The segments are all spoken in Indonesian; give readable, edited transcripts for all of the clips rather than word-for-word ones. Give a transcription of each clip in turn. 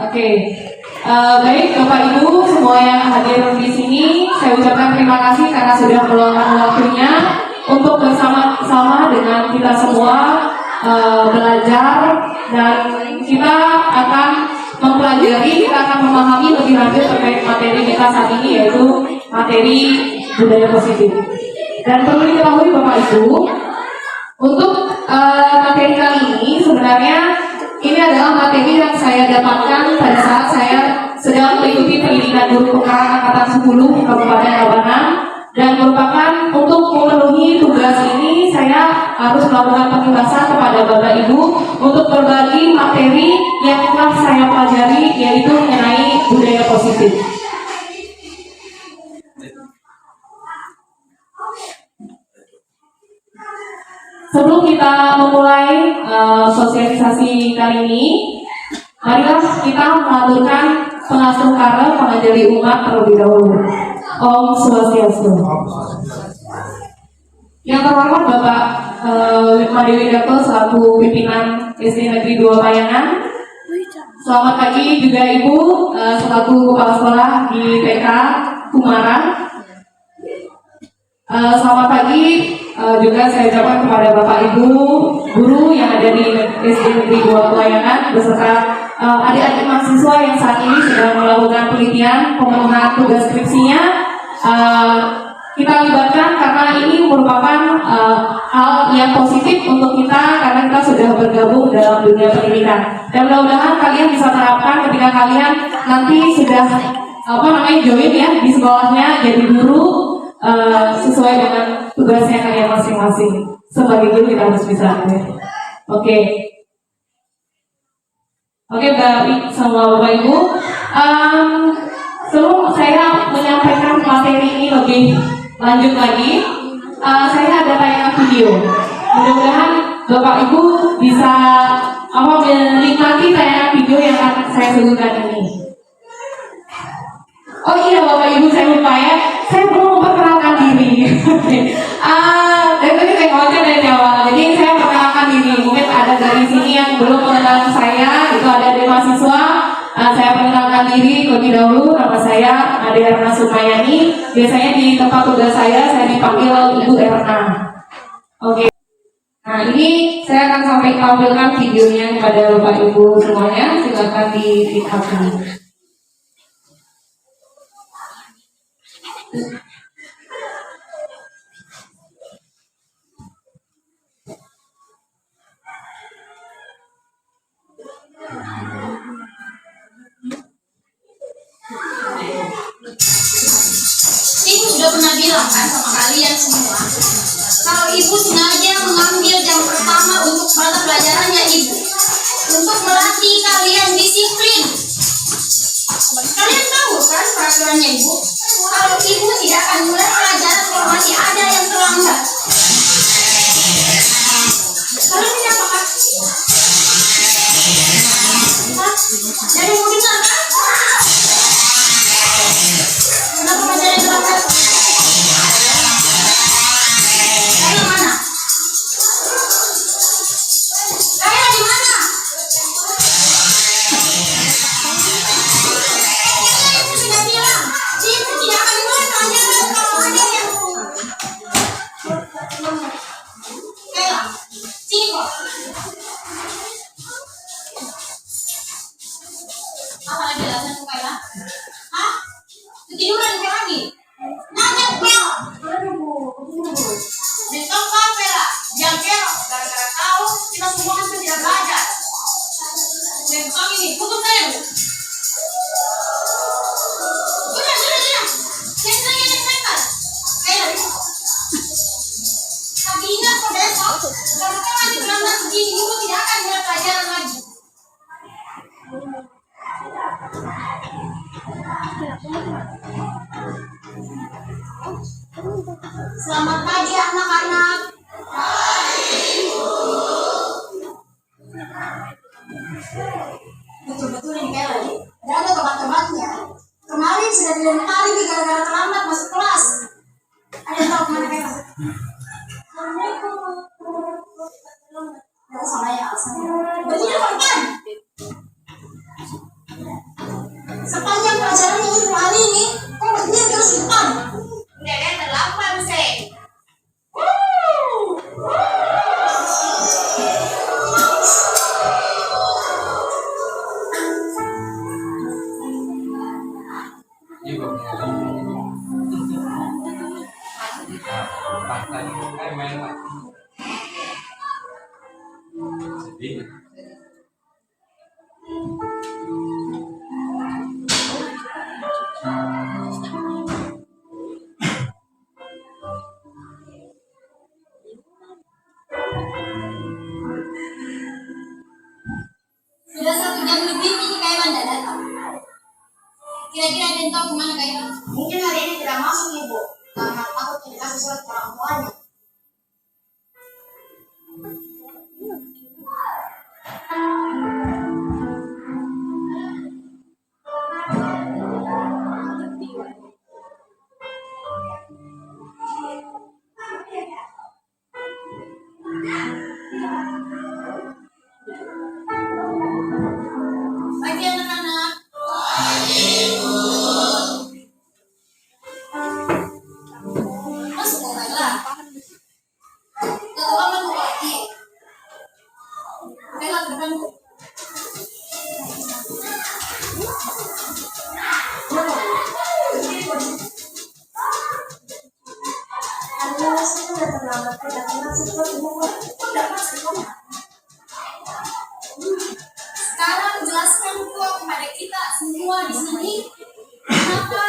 Oke, baik Bapak Ibu semua yang hadir di sini, saya ucapkan terima kasih karena sudah meluangkan waktunya untuk bersama-sama dengan kita semua belajar, dan kita akan mempelajari, kita akan memahami lebih lanjut terkait materi kita saat ini, yaitu materi budaya positif. Dan perlu diketahui Bapak Ibu, untuk materi kali ini sebenarnya ini adalah materi yang saya dapatkan pada saat saya sedang mengikuti pendidikan guru pengkarang angkatan 10 Kabupaten Tabanan, dan merupakan untuk memenuhi tugas ini saya harus melakukan penugasan kepada Bapak Ibu untuk berbagi materi yang telah saya pelajari, yaitu mengenai budaya positif. Sebelum kita memulai sosialisasi kali ini, marilah kita mengaturkan pengasuh mengajari umat terlebih dahulu. Om Swastiastu. Yang terhormat Bapak Made Widarto selaku pimpinan SD Negeri 2 Payangan. Selamat pagi juga Ibu selaku kepala sekolah di TK Kumaran. Selamat pagi juga saya ucapkan kepada Bapak Ibu guru yang ada di SD Negeri 2 Pelayangan beserta adik-adik mahasiswa yang saat ini sedang melakukan penelitian pemenuhan tugas skripsinya. Kita libatkan karena ini merupakan hal yang positif untuk kita karena kita sudah bergabung dalam dunia pendidikan, dan mudah-mudahan kalian bisa terapkan ketika kalian nanti sudah join ya di sekolahnya jadi guru sesuai dengan tugasnya kalian masing-masing. Sebagai guru kita harus bisa. Oke, Bapak sama Bapak Ibu, sebelum saya menyampaikan materi ini lebih lanjut lagi, saya ada tayangan video. Mudah-mudahan Bapak Ibu bisa menikmati tayangan video yang akan saya sebutkan ini. Oh iya Bapak Ibu, saya lupa ya, saya belum memperkenalkan diri. Dari tadi saya ngoceh dari awal, jadi saya perkenalkan diri. Mungkin ada dari sini yang belum mengenal saya, itu ada dari mahasiswa. Saya perkenalkan diri lebih dahulu. Nama saya Ade Erna Sumayani. Biasanya di tempat tugas saya dipanggil Ibu Erna. Oke. Nah ini saya akan sampai tampilkan videonya kepada Bapak Ibu semuanya. Silakan dilihat ini. Ibu sudah pernah bilang kan sama kalian semua, kalau ibu sengaja mengambil jam pertama untuk mata pelajarannya ibu, untuk melatih kalian disiplin. Kalian tahu kan peraturannya ibu? Kalau ibu tidak akan mulai pelajaran kalau masih ada yang terlambat. Kalian ini apakah? Jadi mau dengar kan? Kenapa masih ada yang terlambat? Kalian mana? Kalian di mana? Ibu sudah bilang, ibu tidak akan mulai pelajaran kalau ada yang Kayla, sini kok. Apa lagi alasan tuh Kayla? Hah? Ketiduran kayak lagi? Nanya Kayla. Besok kau Kayla, jangan kerok. Gara-gara kau, kita semua kan tidak belajar. Besok ini, tutup saya bu. Sudah. Jangan lagi. Kayla, tapi ingat kok besok, kalau kau masih berangkat begini, ibu tidak akan mulai pelajaran lagi. Selamat pagi anak-anak. Betul-betul ini kayak lagi. Gak ada tobat-tobatnya. Kemarin sudah 5 kali gara-gara terlambat masuk kelas. Ada yang tahu kemana kayak? Assalamualaikum. Gak salah ya alasannya. Berarti dia korban. Kira-kira ada yang tahu kemana Kaila? Mungkin hari ini tidak masuk ibu, karena takut dikasih surat ke orang tuanya. Pagi anak-anak. Masuk Kaila. Ketua mau lagi. Kaila ke depanku. Karena saya sudah terlambat, tidak masuk ke ibu. Tidak masuk. Sekarang jelaskan kok kepada kita semua di sini kenapa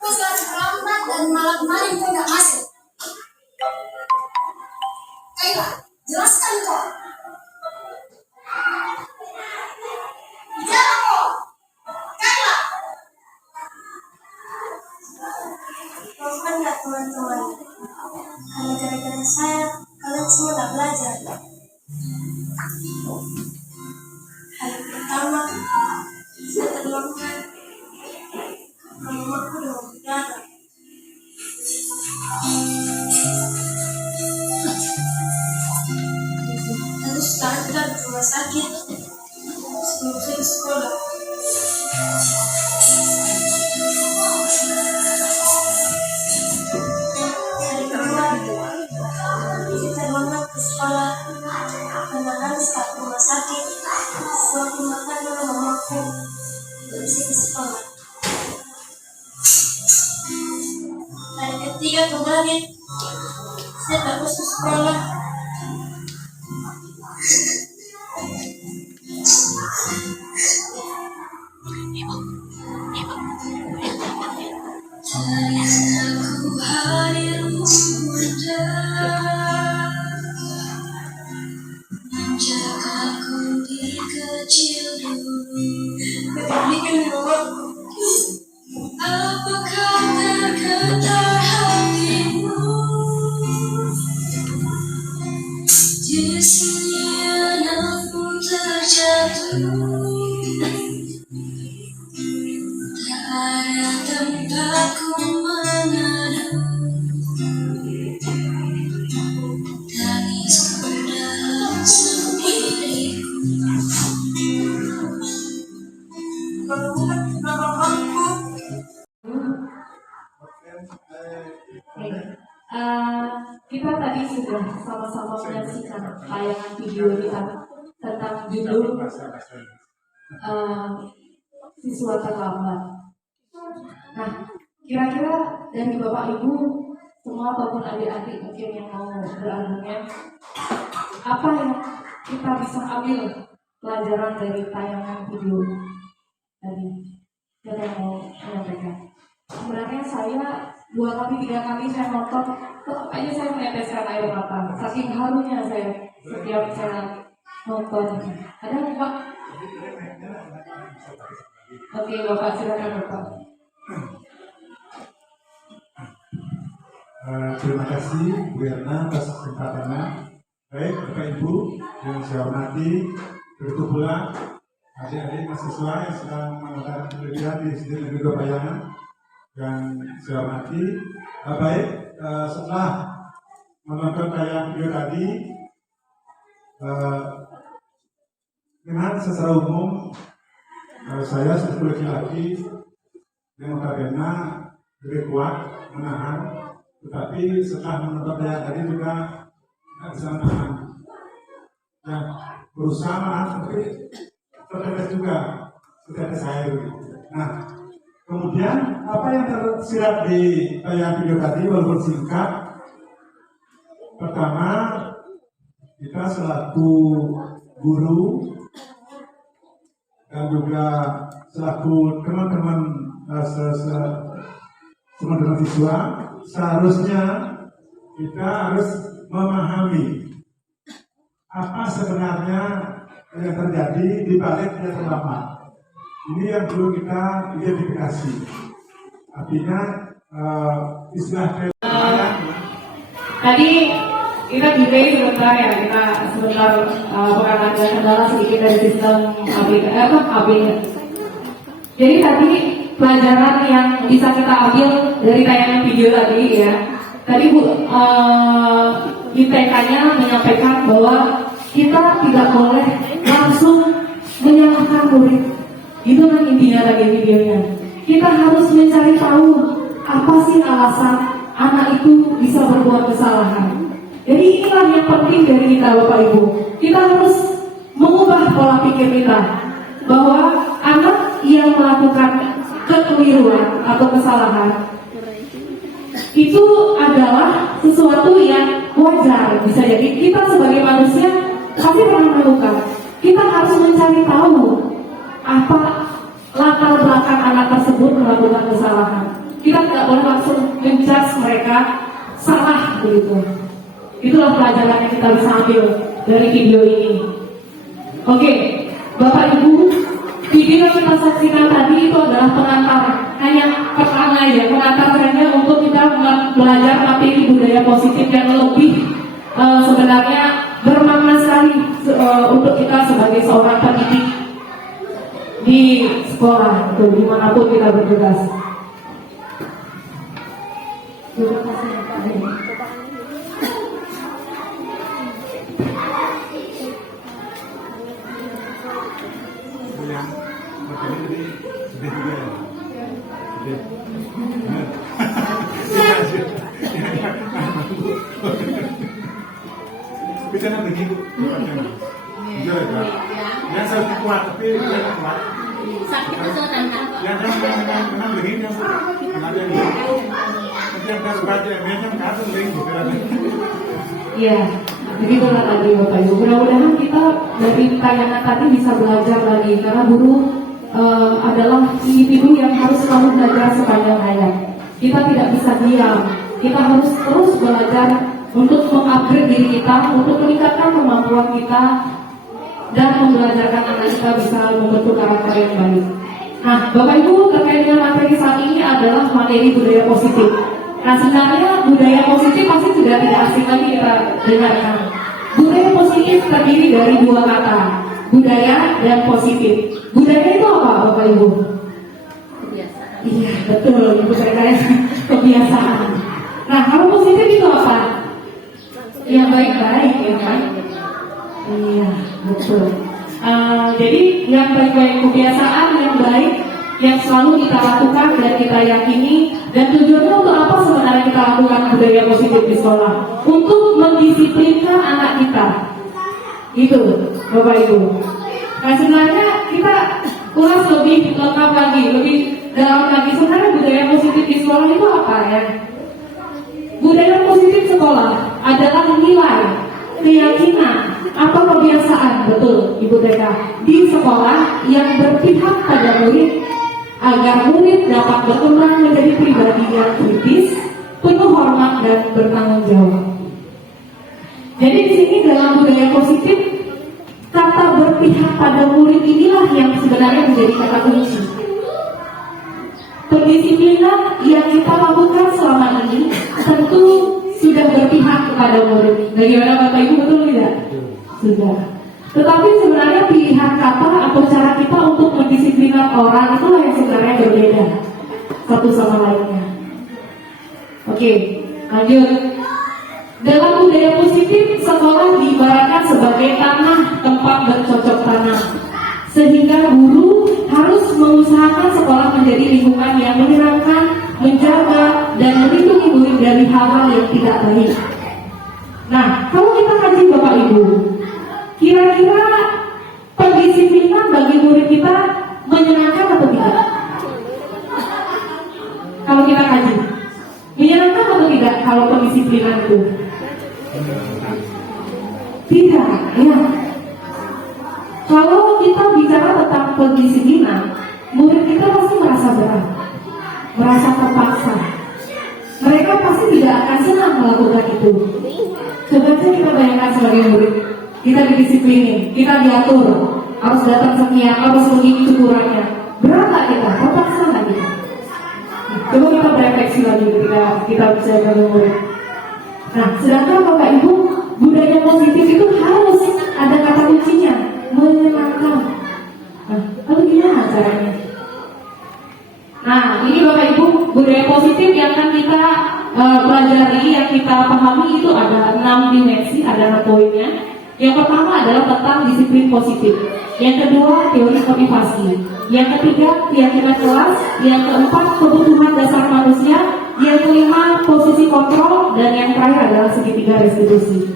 kau selalu terlambat dan malam kemarin kau nggak masuk. Kaila, jelaskan kok. Bicara kok. Kaila. Maafkan ya teman-teman, karena gara-gara saya kalian semua tak belajar. Hari pertama saya terlambat karena mamaku udah mau berdarah. Lalu sekarang kita di rumah sakit sebelum saya ke sekolah. Hari kedua saya terlambat ke sekolah karena harus ke rumah sakit suapin makanan mamaku belum bisa ke sekolah. Hari ketiga kemarin saya terus ke sekolah. Aku hadir muda menjagaku di kecil dulu. Ketika mamaku Apakah tergetar hatimu di sini anakmu terjatuh? Tak ada tempatku mengadu tangisku dalam sendiriku. kalau bukan nama mamaku Kita tadi sudah sama-sama menyaksikan tayangan video kita tentang judul siswa terlambat. Nah, kira-kira dari Bapak Ibu semua ataupun adik-adik mungkin yang mau berargumen, apa yang kita bisa ambil pelajaran dari tayangan video tadi? Siapa yang mau menyampaikan? Sebenarnya saya 2 kali 3 kali saya nonton, tetap aja saya meneteskan air mata. Saking harunya saya setiap saya nonton. Ada nggak, Pak? Oke, Bapak silakan Bapak. Terima kasih Bu Erna atas kesempatannya. Baik Bapak Ibu yang saya hormati, begitu pula adik-adik mahasiswa yang sedang melakukan penelitian di Institut Negeri Bayangan yang saya hormati. Baik, setelah menonton tayangan video tadi, dengan secara umum saya sebagai laki-laki yang notabene lebih kuat menahan, tetapi setelah menonton tayangan tadi juga tidak bisa menahan. Ya, berusaha menahan tapi tertetes juga, tertetes air. Nah, kemudian apa yang tersirat di tayangan video tadi walaupun singkat, pertama kita selaku guru dan juga selaku teman-teman teman-teman siswa seharusnya kita harus memahami apa sebenarnya yang terjadi di balik dia terlambat. Ini yang perlu kita identifikasi. Artinya istilah Tadi kita delay sebentar ya, kita sebentar akan ada kendala sedikit dari sistem AB. Jadi tadi pelajaran yang bisa kita ambil dari tayangan video tadi ya. Tadi Bu IPK-nya menyampaikan bahwa kita tidak boleh langsung menyalahkan murid. Itu kan intinya tadi videonya. Kita harus mencari tahu apa sih alasan anak itu bisa berbuat kesalahan. Jadi inilah yang penting dari kita Bapak Ibu. Kita harus mengubah pola pikir kita bahwa anak yang melakukan kekeliruan atau kesalahan itu adalah sesuatu yang wajar. Bisa jadi kita sebagai manusia pasti pernah melakukan. Kita harus mencari tahu apa latar belakang anak tersebut melakukan kesalahan. Kita tidak boleh langsung menjudge mereka salah begitu. Itulah pelajaran yang kita bisa ambil dari video ini. Oke, Bapak Ibu, video yang kita saksikan tadi itu adalah pengantar, hanya pertama aja, pengantar saja untuk kita belajar materi budaya positif yang lebih sebenarnya bermakna sekali untuk kita sebagai seorang pendidik di sekolah atau dimanapun kita bertugas. Terima kasih Pak. yang makanya jadi sedih juga ya. Sedih. Tapi jangan begitu. Jujur ya. Yang saya kuat tapi jangan kuat. Sakit kesulitan kan? Yang memang begini yang ada yang yang harus baca yang kasus lain Iya, begitulah tadi Bapak Ibu. Mudah-mudahan kita dari tayangan tadi bisa belajar lagi karena guru adalah individu yang harus selalu belajar sepanjang hayat. Kita tidak bisa diam. Kita harus terus belajar untuk mengupgrade diri kita, untuk meningkatkan kemampuan kita dan membelajarkan anak kita bisa membentuk karakter yang baik. Nah, Bapak Ibu, terkait dengan materi saat ini adalah materi budaya positif. Nah, sebenarnya budaya positif pasti sudah tidak asing lagi kita dengarkan. Budaya positif terdiri dari dua kata, budaya dan positif. Budaya itu apa, Bapak Ibu? Kebiasaan. Iya, betul, Ibu saya kebiasaan. Nah, kalau positif itu apa? Yang baik-baik, ya kan? Iya, betul. Jadi yang baik-baik, kebiasaan yang baik yang selalu kita lakukan dan kita yakini, dan tujuannya untuk apa sebenarnya kita lakukan budaya positif di sekolah? Untuk mendisiplinkan anak kita. Itu, Bapak Ibu. Nah, sebenarnya kita ulas lebih lengkap lagi, lebih dalam lagi. Sebenarnya budaya positif di sekolah itu apa ya? Budaya positif sekolah adalah nilai, keyakinan, atau kebiasaan, betul Ibu Deka, di sekolah yang berpihak pada murid agar murid dapat berkembang menjadi pribadi yang kritis, penuh hormat dan bertanggung jawab. Jadi di sini dalam budaya positif, kata berpihak pada murid inilah yang sebenarnya menjadi kata kunci. Pendisiplinan yang kita lakukan selama ini tentu sudah berpihak kepada murid. Bagaimana Bapak Ibu, betul tidak? Sudah. Tetapi sebenarnya pilihan kata atau cara kita untuk mendisiplinkan orang itulah yang sebenarnya berbeda satu sama lainnya. Oke, lanjut. Dalam budaya positif, sekolah diibaratkan sebagai tanah tempat bercocok tanam, sehingga guru harus mengusahakan sekolah menjadi lingkungan yang menyenangkan, menjaga dan melindungi murid dari hal-hal yang tidak baik. Nah, kalau kita kaji Bapak Ibu, kira-kira pendisiplinan bagi murid kita menyenangkan atau tidak? Kalau kita kaji, menyenangkan atau tidak kalau pendisiplinan itu? Tidak, ya. Kalau kita bicara tentang pendisiplinan, murid kita pasti merasa berat, merasa terpaksa. Mereka pasti tidak akan senang melakukan itu. Coba saja kita bayangkan sebagai murid, kita didisiplinin, kita diatur, harus datang sekian, harus begini ukurannya. lagi ketika kita bisa bermurid. Nah, sedangkan Bapak Ibu, budaya positif itu harus ada kata kuncinya, menyenangkan. Nah, lalu gimana caranya? Nah, ini Bapak Ibu, budaya positif yang akan kita pelajari, yang kita pahami itu ada 6 dimensi, ada 6 poinnya. Yang pertama adalah tentang disiplin positif. Yang kedua, teori motivasi. Yang ketiga, keyakinan kelas. Yang keempat, kebutuhan dasar manusia. Yang kelima, posisi kontrol. Dan yang terakhir adalah segitiga restitusi.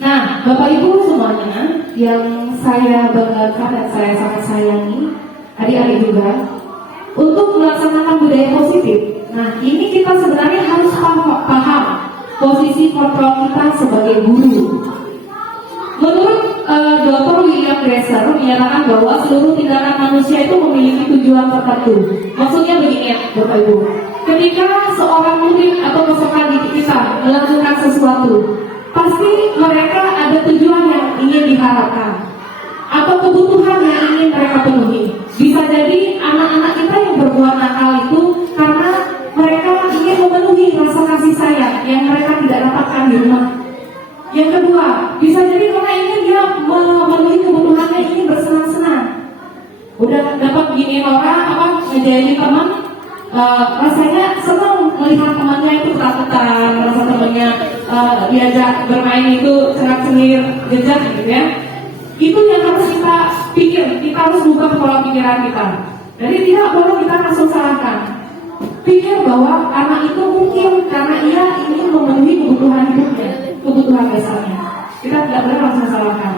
Nah, Bapak Ibu semuanya yang saya banggakan dan saya sangat sayangi, adik-adik juga, untuk melaksanakan budaya positif. Nah, ini kita sebenarnya harus paham posisi kontrol kita sebagai guru. Menurut Dr. William Glasser menyatakan bahwa seluruh tindakan manusia itu memiliki tujuan tertentu. Maksudnya begini ya, Bapak Ibu. Ketika seorang murid atau peserta didik kita melakukan sesuatu, pasti mereka ada tujuan yang ingin diharapkan atau kebutuhan yang ingin mereka penuhi. Bisa jadi anak-anak kita yang berbuat nakal itu karena mereka ingin memenuhi rasa kasih sayang yang mereka tidak dapatkan di rumah. Yang kedua, bisa jadi karena ingin dia memenuhi kebutuhannya, ingin bersenang-senang. Udah dapat gini orang ngejailin teman, rasanya senang melihat temannya itu ketakutan, merasa temannya diajak bermain itu cengar-cengir, jejak gitu ya. Itu yang harus kita pikir, kita harus buka pola pikiran kita. Jadi tidak boleh kita langsung salahkan. Pikir bahwa anak itu mungkin karena ia ingin memenuhi kebutuhan hidupnya, kebutuhan dasarnya. Kita tidak boleh langsung salahkan.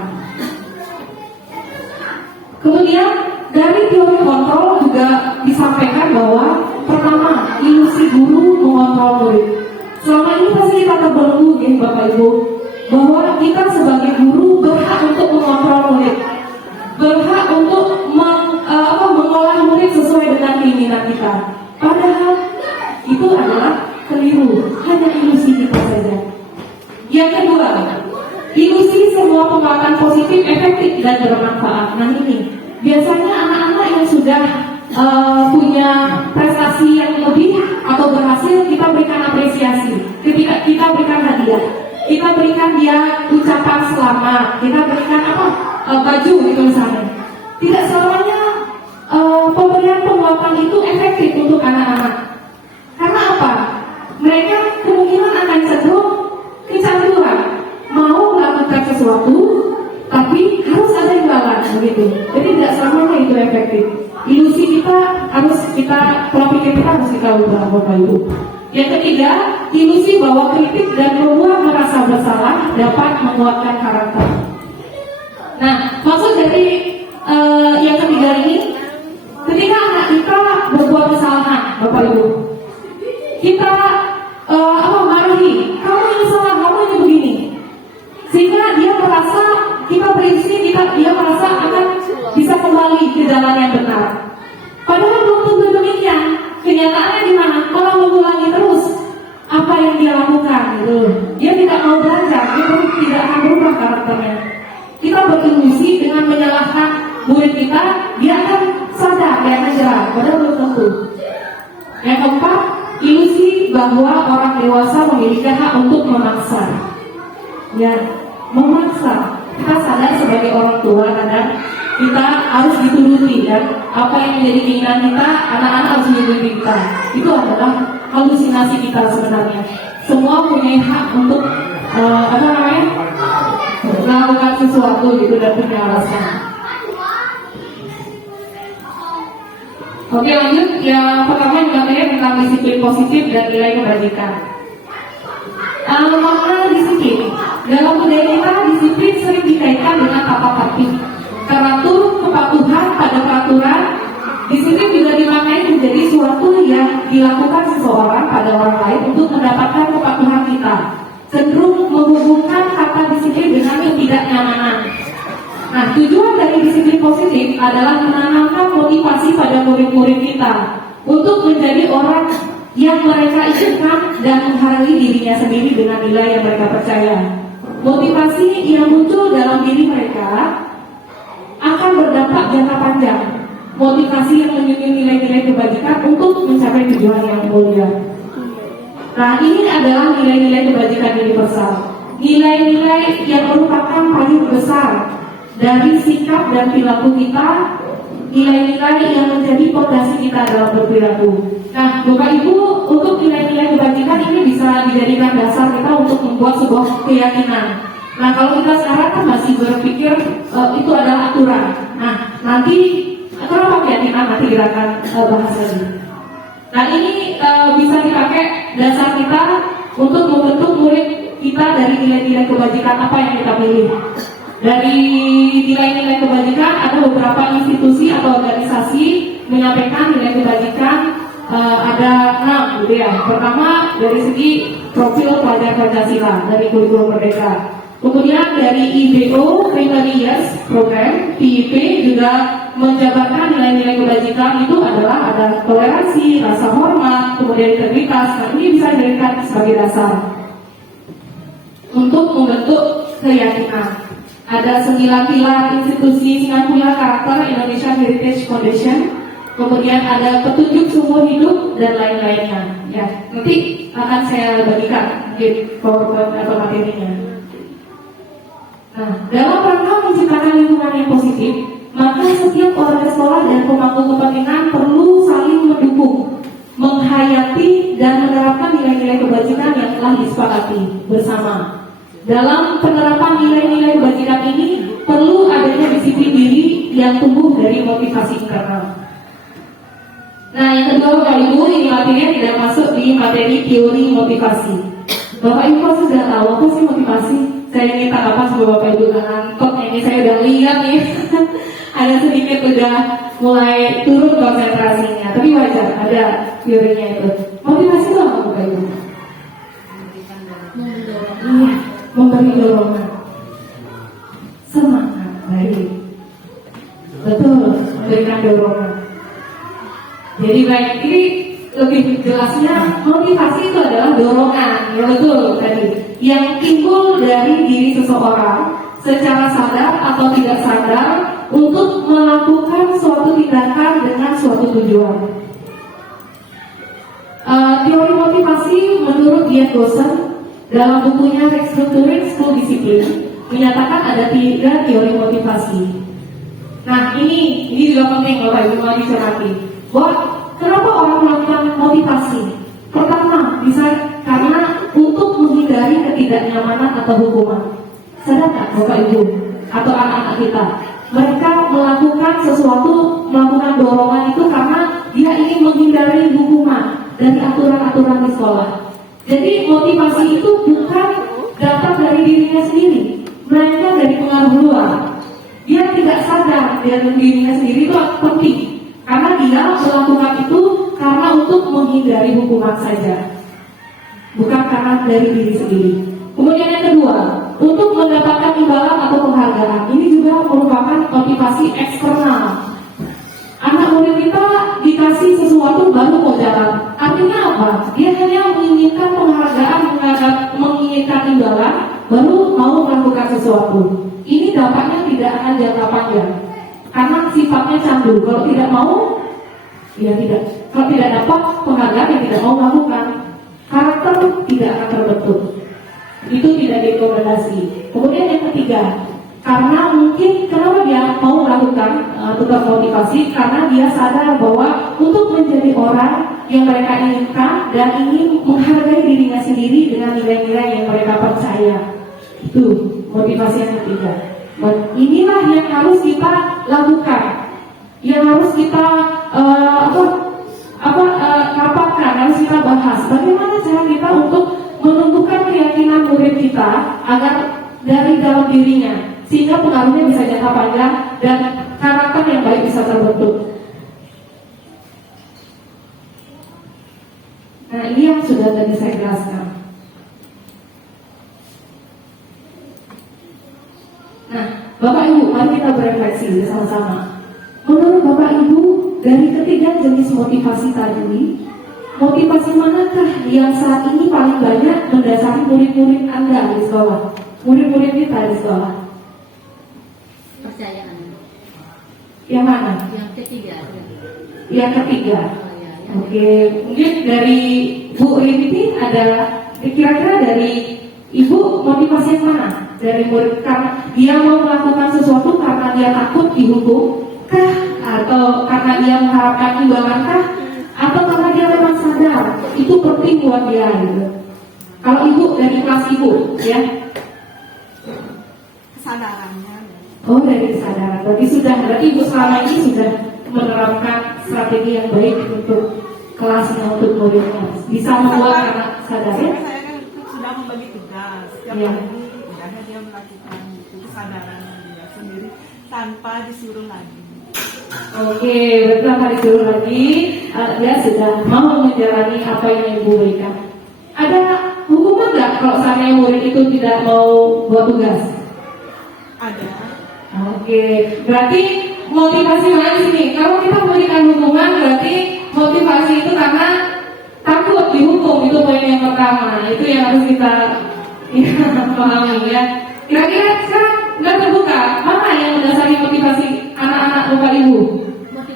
Kemudian dari teori kontrol juga disampaikan bahwa pertama, ilusi guru mengontrol murid. Selama ini pasti kita terbelenggu ya Bapak Ibu, bahwa kita sebagai guru berhak untuk mengontrol murid, berhak untuk mengolah murid sesuai dengan keinginan kita. Padahal itu adalah keliru, hanya ilusi kita saja. Yang kedua, ilusi semua penguatan positif efektif dan bermanfaat. Nah ini biasanya anak-anak yang sudah punya prestasi yang lebih atau berhasil, kita berikan apresiasi, ketika kita berikan hadiah, kita berikan dia ucapan selamat, kita berikan baju gitu misalnya. Tidak selamanya pemberian penguatan itu efektif untuk anak-anak. Karena apa? Mereka kemungkinan akan cenderung kecanduan, mau melakukan sesuatu, tapi harus ada imbalan begitu. Jadi tidak selamanya itu efektif. Ilusi kita harus pola pikir kita harus kita ubah, Bapak Ibu. Yang ketiga, ilusi bahwa kritik dan membuat merasa bersalah dapat menguatkan karakter. Nah, maksud dari yang ketiga ini, ketika anak kita berbuat kesalahan, Bapak Ibu, kita marahi, kamu ini salah, kamu ini begini, sehingga dia merasa kita berilusi, dia merasa akan bisa kembali ke jalan yang benar. Padahal belum tentu demikian. Kenyataannya di mana? Kalau mengulangi terus apa yang dia lakukan, gitu. Dia tidak mau belajar, dia tidak akan berubah karakternya. Kita berilusi dengan menyalahkan murid kita, dia akan sadar, dia akan jerah. Padahal belum tentu. Yang keempat, ilusi bahwa orang dewasa memiliki hak untuk memaksa. Ya, memaksa. Kita sadar sebagai orang tua kadang kita harus dituruti dan apa yang menjadi keinginan kita, anak-anak harus mengikuti kita. Itu adalah halusinasi kita sebenarnya. Semua punya hak untuk melakukan sesuatu gitu dan punya alasan. Oke, lanjut. Yang pertama yang katanya tentang disiplin positif dan nilai kebajikan. Makna disiplin dalam budaya kita, disiplin sering dikaitkan dengan tata tertib, teratur, kepatuhan pada peraturan. Disiplin juga dimaknai menjadi suatu yang dilakukan seseorang pada orang lain untuk mendapatkan kepatuhan kita. Cenderung menghubungkan kata disiplin dengan ketidaknyamanan. Nah, tujuan dari disiplin positif adalah menanamkan motivasi pada murid-murid kita untuk menjadi orang yang mereka inginkan dan menghargai dirinya sendiri dengan nilai yang mereka percaya. Motivasi yang muncul dalam diri mereka akan akan berdampak jangka panjang. Motivasi yang menyusun nilai-nilai kebajikan untuk mencapai tujuan yang mulia. Nah, ini adalah nilai-nilai kebajikan universal. Nilai-nilai yang merupakan paling besar dari sikap dan perilaku kita, nilai-nilai yang menjadi fondasi kita dalam berperilaku. Nah, Bapak Ibu, untuk nilai-nilai kebajikan ini bisa dijadikan dasar kita untuk membuat sebuah keyakinan. Nah, kalau kita sekarang kan masih berpikir itu adalah aturan. Nah, nanti kenapa keyakinan nanti kita akan bahas lagi. Nah, ini bisa dipakai dasar kita untuk membentuk murid kita dari nilai-nilai kebajikan apa yang kita pilih. Dari nilai-nilai kebajikan ada beberapa institusi atau organisasi menyampaikan nilai kebajikan ada 6 gitu ya. Pertama dari segi profil pelajar Pancasila dari kurikulum Merdeka. Kemudian dari IBO 50 Years Program PIP juga menjabarkan nilai-nilai kebajikan itu adalah ada toleransi, rasa hormat, kemudian integritas. Nah, ini bisa dijadikan sebagai dasar untuk membentuk keyakinan. Ada 9 pilar institusi, 9 pilar karakter Indonesia Heritage Foundation. Kemudian ada petunjuk seumur hidup dan lain-lainnya. Ya, nanti akan saya bagikan di PowerPoint atau materinya. Nah, dalam rangka menciptakan lingkungan yang positif, maka setiap orang sekolah dan pemangku kepentingan perlu saling mendukung, menghayati dan menerapkan nilai-nilai kebajikan yang telah disepakati bersama. Dalam penerapan nilai-nilai kebajikan ini perlu adanya disiplin diri yang tumbuh dari motivasi internal. Nah, yang kedua Bapak Ibu, ini materinya tidak masuk di materi teori motivasi. Bapak Ibu pasti sudah tahu apa sih motivasi? Saya minta apa sama Bapak Ibu ngantuk ini, saya udah lihat nih ada sedikit udah mulai turun konsentrasinya, tapi wajar ada teorinya itu. Motivasi itu apa Bapak Ibu? Iya, memberi dorongan, semangat, baik, betul, memberikan dorongan. Jadi baik, ini lebih jelasnya motivasi itu adalah dorongan, ya betul tadi, yang timbul dari diri seseorang secara sadar atau tidak sadar untuk melakukan suatu tindakan dengan suatu tujuan. Teori motivasi menurut Ian Gossen dalam bukunya Restructuring School Discipline menyatakan ada 3 teori motivasi. Nah, ini juga penting Bapak Ibu mau dicermati. Kenapa orang melakukan motivasi? Pertama, bisa karena untuk menghindari ketidaknyamanan atau hukuman. Sadar Bapak Ibu atau anak-anak kita, mereka melakukan sesuatu, melakukan dorongan itu karena dia ingin menghindari hukuman dari aturan-aturan di sekolah. Jadi motivasi itu bukan datang dari dirinya sendiri, melainkan dari pengaruh luar. Dia tidak sadar dan dirinya sendiri itu penting. Karena dia melakukan itu karena untuk menghindari hukuman saja, bukan karena dari diri sendiri. Kemudian yang kedua, untuk mendapatkan imbalan atau penghargaan, ini juga merupakan motivasi eksternal. Anak murid kita dikasih sesuatu baru mau jalan. Artinya apa? Dia hanya menginginkan penghargaan, menginginkan imbalan, baru mau melakukan sesuatu. Ini dampaknya tidak akan jangka panjang. Karena sifatnya candu, kalau tidak mau, ya tidak. Kalau tidak dapat penghargaan, ya tidak mau melakukan. Karakter tidak akan terbentuk. Itu tidak direkomendasi. Kemudian yang ketiga, karena mungkin kenapa dia mau melakukan tukar motivasi, karena dia sadar bahwa untuk menjadi orang yang mereka inginkan dan ingin menghargai dirinya sendiri dengan nilai-nilai yang mereka percaya. Itu motivasi yang ketiga. Inilah yang harus kita lakukan, yang harus kita rapatkan, harus kita bahas. Bagaimana cara kita untuk menumbuhkan keyakinan murid kita agar dari dalam dirinya, sehingga pengaruhnya bisa jangka panjang dan karakter yang baik bisa terbentuk. Nah, ini yang sudah tadi saya jelaskan. Nah, Bapak Ibu, mari kita berefleksi bersama-sama. Menurut Bapak Ibu, dari ketiga jenis motivasi tadi, motivasi manakah yang saat ini paling banyak mendasari murid-murid Anda di sekolah? Murid-murid kita di sekolah. Yang mana? Yang ketiga. Yang ketiga. Oh, ya, yang Oke, mungkin dari Bu Rinti ada kira-kira dari Ibu motivasi yang mana? Dari murid karena dia mau melakukan sesuatu karena dia takut dihukum kah? Atau karena dia mengharapkan imbalan kah? Atau karena dia memang sadar itu penting buat dia gitu. Kalau Ibu dari kelas Ibu ya? Kesadarannya. Oh, dari kesadaran. Berarti Ibu selama ini sudah menerapkan strategi yang baik untuk kelasnya, untuk muridnya. Bisa membuat anak sadar ya? Saya kan sudah membagi tugas. Setiap Iya. hari udahnya dia melakukan itu kesadaran dia sendiri tanpa disuruh lagi. Oke, berarti tanpa disuruh lagi, dia sudah mau menjalani apa yang Ibu berikan. Ada hukuman nggak kalau seandainya murid itu tidak mau buat tugas? Ada. Oke, berarti motivasi mana di sini? Kalau kita memberikan hukuman, berarti motivasi itu karena takut dihukum, itu poin yang pertama. Itu yang harus kita pahami ya. Kira-kira sekarang nggak terbuka, mana yang mendasari motivasi anak-anak Bapak Ibu?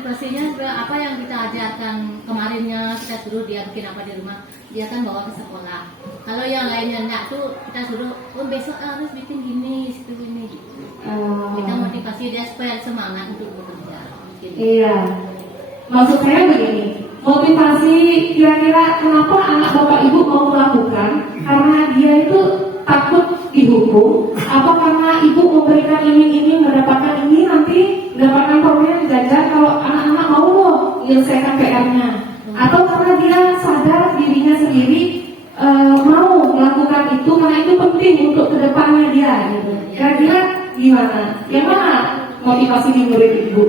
motivasinya sebenarnya apa yang kita ajarkan kemarinnya, kita suruh dia bikin apa di rumah, dia kan bawa ke sekolah. Kalau yang lainnya enggak tuh kita suruh, oh besok harus bikin gini, situ gini. Kita motivasi dia supaya semangat untuk bekerja. Iya, maksud saya begini, motivasi kira-kira kenapa anak Bapak Ibu mau melakukan? Karena dia itu takut dihukum, apa karena Ibu memberikan ini mendapatkan ini, nanti mendapatkan program jajan kalau anak-anak mau loh menyelesaikan PR-nya, atau karena dia sadar dirinya sendiri mau melakukan itu karena itu penting untuk kedepannya dia gitu. Kira-kira gimana? Yang mana motivasi di murid Ibu?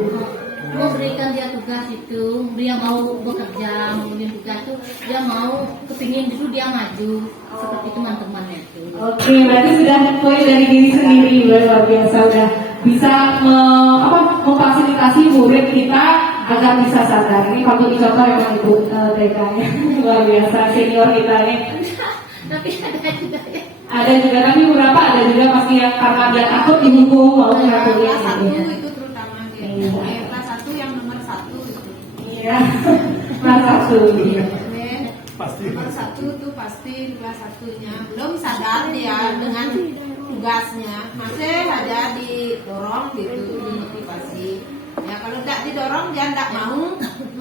Memberikan dia tugas itu, dia mau bekerja, memberikan tugas itu, dia mau kepingin dulu dia maju seperti teman-temannya itu. Oke, berarti sudah poin dari diri sendiri, luar biasa, udah bisa memfasilitasi murid kita agar bisa sadar. Ini patut dicontoh memang Ibu TK-nya, luar biasa senior kita nih. Tapi ada juga ya. Ada juga, tapi beberapa ada juga pasti yang karena dia takut dihukum mau melakukan Kelas 1 gitu. itu terutama dia. Iya. Kelas 1 yang nomor 1 itu. Iya, kelas 1. Iya. Nomor 1 tuh pasti kelas 1-nya belum sadar dia dengan tugasnya, masih aja didorong gitu, dimotivasi. Ya kalau tidak didorong dia tidak mau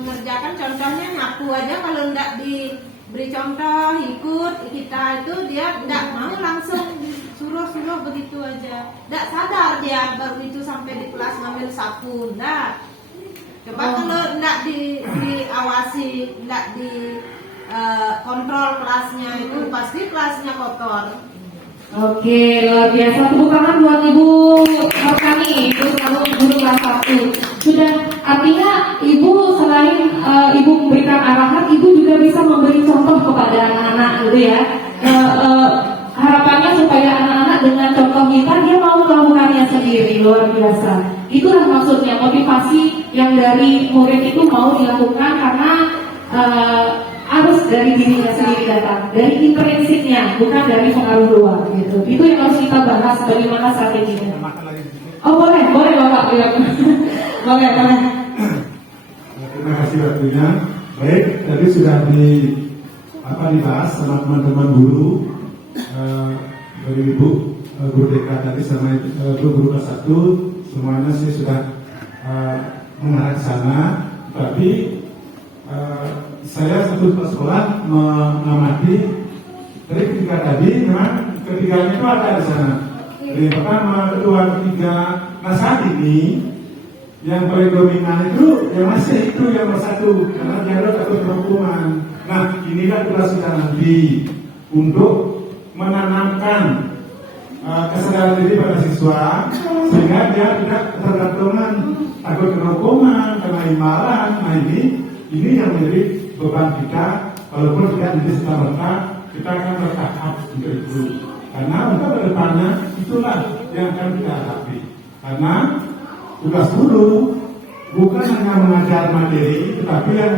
mengerjakan. Contohnya nyapu aja, kalau tidak diberi contoh ikut kita itu dia tidak mau, langsung suruh begitu aja. Tidak sadar dia baru itu sampai di kelas ngambil sapu. Tidak. Coba kalau tidak diawasi, tidak di kontrol kelasnya itu pasti kelasnya kotor. Oke, luar biasa. Tepuk tangan buat Ibu Kami, Ibu guru kelas 1. Sudah, artinya Ibu selain Ibu memberikan arahan, Ibu juga bisa memberi contoh kepada anak-anak gitu ya. Harapannya supaya anak-anak dengan contoh kita dia mau melakukannya sendiri, luar biasa. Itulah maksudnya motivasi yang dari murid itu mau dilakukan karena harus dari dirinya sendiri datang, dari intrinsiknya, bukan dari pengaruh luar gitu. Itu yang harus kita bahas bagaimana strateginya. Oh boleh Bapak. boleh. Terima kasih waktunya. Baik, tadi sudah dibahas sama teman-teman guru dari Ibu guru TK tadi sama guru kelas 1, semuanya sih sudah mengarah ke sana. Tapi saya satu sekolah mengamati dari ketiga tadi, memang ketiganya itu ada di sana. Dari pertama, kedua, ketiga. Nah saat ini yang paling dominan itu yang masih itu yang nomor 1 karena jalur atau hukuman. Nah inilah tugas kita nanti untuk menanamkan kesadaran diri pada siswa sehingga dia tidak tergantungan takut kena hukuman, kena imbalan. Nah ini yang menjadi beban kita, walaupun tidak menjadi serta-merta kita akan bertahap untuk itu. Karena untuk kedepannya itulah yang akan kita hadapi. Karena tugas guru bukan hanya mengajar materi, tetapi yang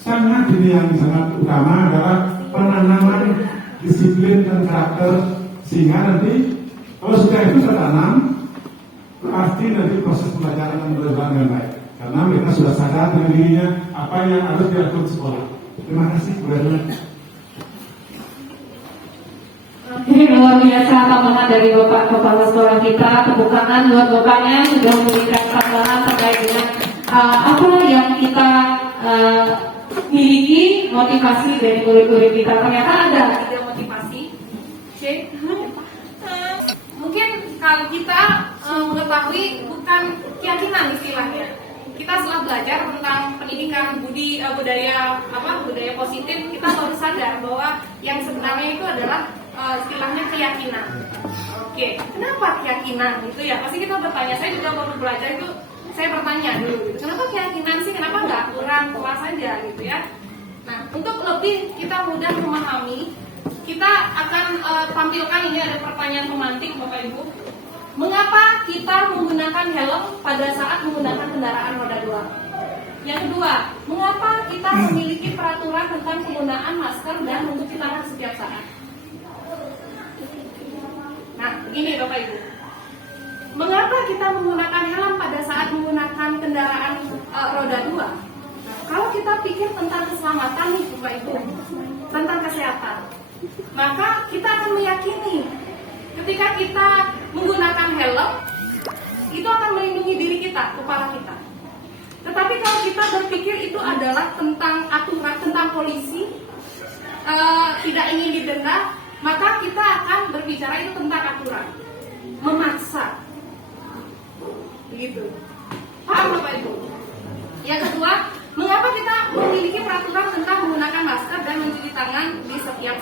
sangat utama adalah penanaman disiplin dan karakter, sehingga nanti kalau sudah itu tertanam, pasti nanti proses pembelajaran akan berjalan dengan baik. karena mereka sudah sadar dengan dirinya apa yang harus dilakukan sekolah. Terima kasih, Bu. Oke, luar biasa tambahan dari Bapak Kepala Sekolah kita. Tepuk tangan buat Bapaknya sudah memberikan tambahan terkait dengan apa yang kita miliki, motivasi dari murid-murid kita. Ternyata ada motivasi. Oke. Mungkin kalau kita mengetahui bukan keyakinan istilahnya. Kita setelah belajar tentang pendidikan budaya positif, kita baru sadar bahwa yang sebenarnya itu adalah istilahnya keyakinan. Oke, kenapa keyakinan itu ya? Pasti kita bertanya. Saya juga baru belajar itu, saya bertanya dulu. Kenapa keyakinan sih? Kenapa nggak aturan kelas saja gitu ya? Nah, untuk lebih kita mudah memahami, kita akan tampilkan ini ada pertanyaan pemantik Bapak Ibu. Mengapa kita menggunakan helm pada saat menggunakan kendaraan roda 2? Yang kedua, mengapa kita memiliki peraturan tentang penggunaan masker dan mencuci tangan setiap saat? Nah, begini Bapak Ibu. Mengapa kita menggunakan helm pada saat menggunakan kendaraan roda 2? Nah, kalau kita pikir tentang keselamatan nih Bapak Ibu, tentang kesehatan, maka kita akan meyakini ketika kita menggunakan helm, itu akan melindungi diri kita, kepala kita. Tetapi kalau kita berpikir itu adalah tentang aturan, tentang polisi, tidak ingin didenda, maka kita akan berbicara itu tentang aturan, memaksa, begitu. Paham Bapak Ibu? Yang kedua, mengapa kita memiliki peraturan tentang menggunakan masker dan mencuci tangan di setiap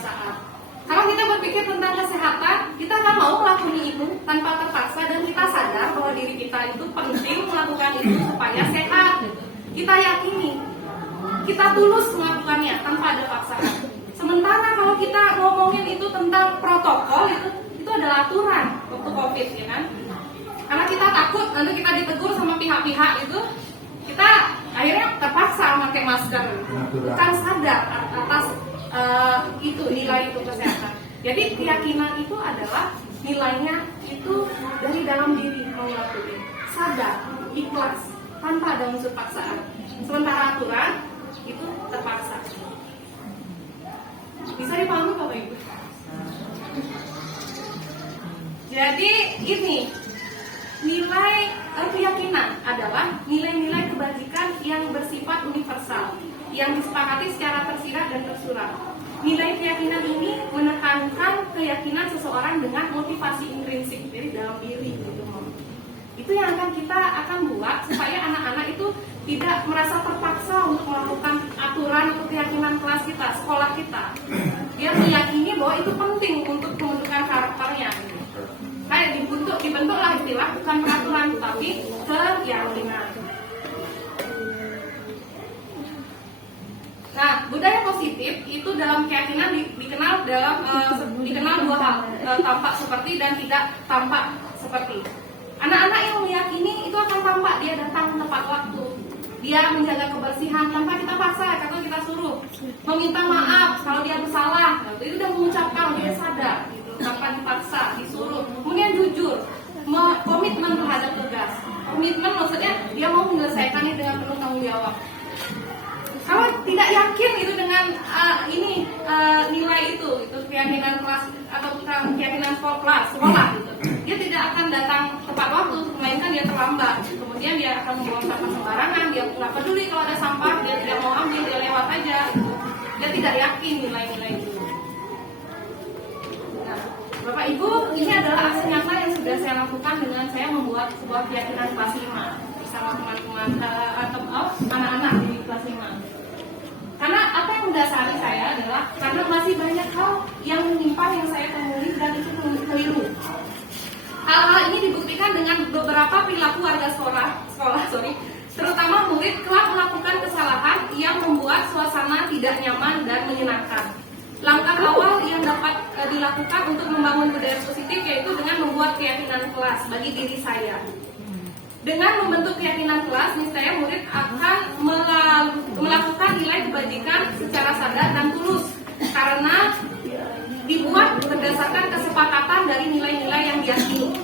saat? Kalau kita berpikir tentang kesehatan, kita akan mau melakukan itu tanpa terpaksa dan kita sadar bahwa diri kita itu penting melakukan itu supaya sehat. Kita yakini, kita tulus melakukannya tanpa ada paksaan. Sementara kalau kita ngomongin itu tentang protokol, itu adalah aturan waktu COVID, ya kan? Karena kita takut nanti kita ditegur sama pihak-pihak itu, kita akhirnya terpaksa memakai masker, bukan sadar atas itu nilai itu kesehatan. Jadi keyakinan itu adalah nilainya itu dari dalam diri mau lakuin, sadar, ikhlas, tanpa ada unsur paksaan. Sementara aturan itu terpaksa. Bisa dipahami Bapak Ibu? Jadi ini nilai keyakinan adalah nilai-nilai kebajikan yang bersifat universal, yang disepakati secara tersirat dan tersurat. Nilai keyakinan ini menekankan keyakinan seseorang dengan motivasi intrinsik dari dalam diri. Itu yang kita akan buat supaya anak-anak itu tidak merasa terpaksa untuk melakukan aturan atau keyakinan kelas kita, sekolah kita. Dia meyakini bahwa itu penting untuk pembentukan karakternya. Kayak dibentuklah istilah bukan peraturan tapi keyakinan. Nah, budaya positif itu dalam keyakinan dikenal dua hal, tampak seperti dan tidak tampak seperti. Anak-anak yang meyakini itu akan tampak, dia datang tepat waktu, dia menjaga kebersihan tanpa kita paksa, atau kita suruh, meminta maaf kalau dia bersalah, itu udah mengucapkan, dia sadar, gitu, tanpa dipaksa, disuruh. Kemudian jujur, komitmen terhadap tugas. Komitmen maksudnya dia mau menyelesaikannya dengan penuh tanggung jawab. Kalau tidak yakin itu dengan nilai itu keyakinan kelas atau keyakinan kelas sekolah gitu, dia tidak akan datang tepat waktu, melainkan dia terlambat. Kemudian dia akan membuang sampah sembarangan, dia nggak peduli kalau ada sampah, dia tidak mau ambil, dia lewat aja. Gitu. Dia tidak yakin nilai-nilai itu. Nah, Bapak Ibu, ini adalah aksi nyata yang sudah saya lakukan dengan saya membuat sebuah keyakinan kelas 5 bersama teman-teman atau anak-anak di kelas 5. Karena apa yang mendasari saya adalah karena masih banyak hal yang menyimpang yang saya temui dan itu keliru. Hal-hal ini dibuktikan dengan beberapa perilaku warga sekolah, terutama murid telah melakukan kesalahan yang membuat suasana tidak nyaman dan menyenangkan. Langkah awal yang dapat dilakukan untuk membangun budaya positif yaitu dengan membuat keyakinan kelas bagi diri saya. Dengan membentuk keyakinan kelas, niscaya murid akan melakukan nilai kebajikan secara sadar dan tulus karena dibuat berdasarkan kesepakatan dari nilai-nilai yang diyakini.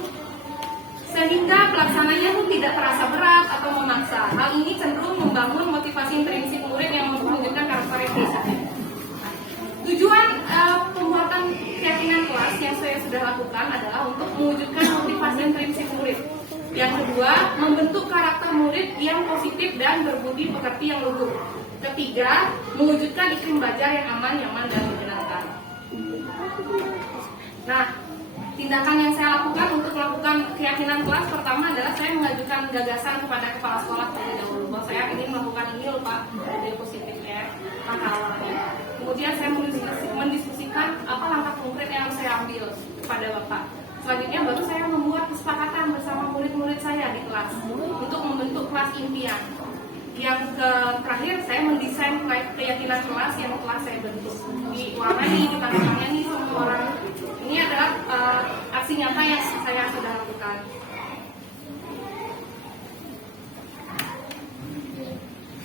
Sehingga pelaksananya itu tidak terasa berat atau memaksa. Hal ini cenderung membangun motivasi intrinsik murid yang menunjukkan karakter yang positif. Tujuan pembuatan keyakinan kelas yang saya sudah lakukan adalah untuk mewujudkan motivasi intrinsik murid. Yang kedua, membentuk karakter murid yang positif dan berbudi pekerti yang luhur. Ketiga, mewujudkan iklim belajar yang aman, nyaman, dan menyenangkan. Nah, tindakan yang saya lakukan untuk melakukan keyakinan kelas pertama adalah saya mengajukan gagasan kepada kepala sekolah terlebih dahulu bahwa saya ingin melakukan ini loh Pak, ide positifnya, langkah awalnya. Kemudian saya mendiskusikan apa langkah konkret yang saya ambil kepada Bapak. Selanjutnya baru saya membuat kesepakatan bersama murid-murid saya di kelas untuk membentuk kelas impian. Yang terakhir saya mendesain keyakinan kelas yang telah saya bentuk. Diwarnai, ditandatangani semua orang. Ini adalah aksi nyata yang saya sudah lakukan.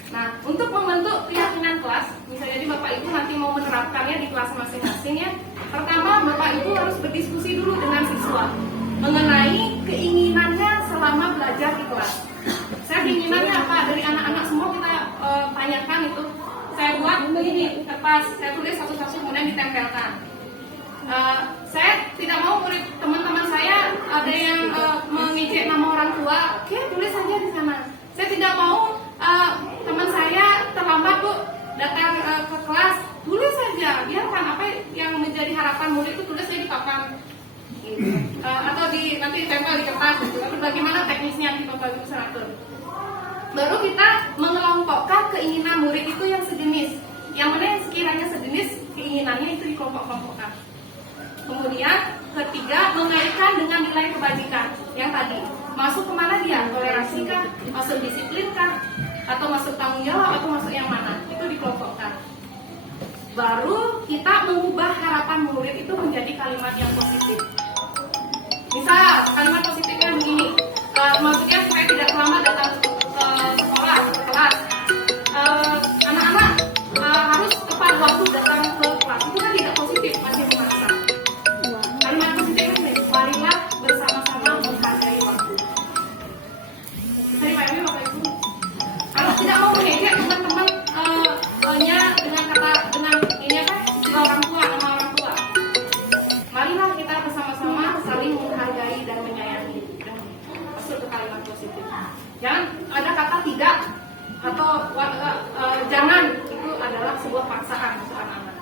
Nah, untuk membentuk keyakinan kelas, misalnya jadi Bapak Ibu nanti mau menerapkannya di kelas masing-masing ya. Pertama, Bapak Ibu harus berdiskusi dulu dengan siswa mengenai keinginannya selama belajar di kelas. Saya keinginannya apa dari anak-anak semua kita tanyakan itu. Saya buat begini kertas, saya tulis satu-satu kemudian ditempelkan. Saya tidak mau murid teman-teman saya ada yang mengejek nama orang tua, oke tulis saja di sana. Saya tidak mau teman saya terlambat Bu datang ke kelas, tulis saja, biarkan apa yang menjadi harapan murid itu tulisnya di papan atau nanti ditempel di kertas gitu. Tapi bagaimana teknisnya kita bagi seratus. Baru kita mengelompokkan keinginan murid itu yang sejenis, yang mana yang sekiranya sejenis keinginannya itu dikelompok-kelompokkan. Kemudian ketiga, mengaitkan dengan nilai kebajikan yang tadi. Masuk kemana dia? Toleransi kah? Masuk disiplin kah? Atau masuk tanggung jawab? Atau masuk yang mana? Itu dikelompokkan. Baru kita mengubah harapan murid itu menjadi kalimat yang positif. Misal, kalimat positifnya begini. Maksudnya supaya tidak terlambat datang ke sekolah, ke kelas. Anak-anak harus tepat waktu datang ke kelas. Itu kan tidak positif, masih memaksa. Kalimat positifnya ini, marilah bersama-sama menghargai waktu. Bisa dipahami Bapak Ibu? Kalau tidak mau mengejek teman-teman dengan ini apa? Istilah orang tua, nama orang tua. Marilah kita bersama-sama saling menghargai dan menyayangi. Dan masuk ke kalimat positif. Jangan ada kata tidak atau jangan, itu adalah sebuah paksaan untuk anak-anak.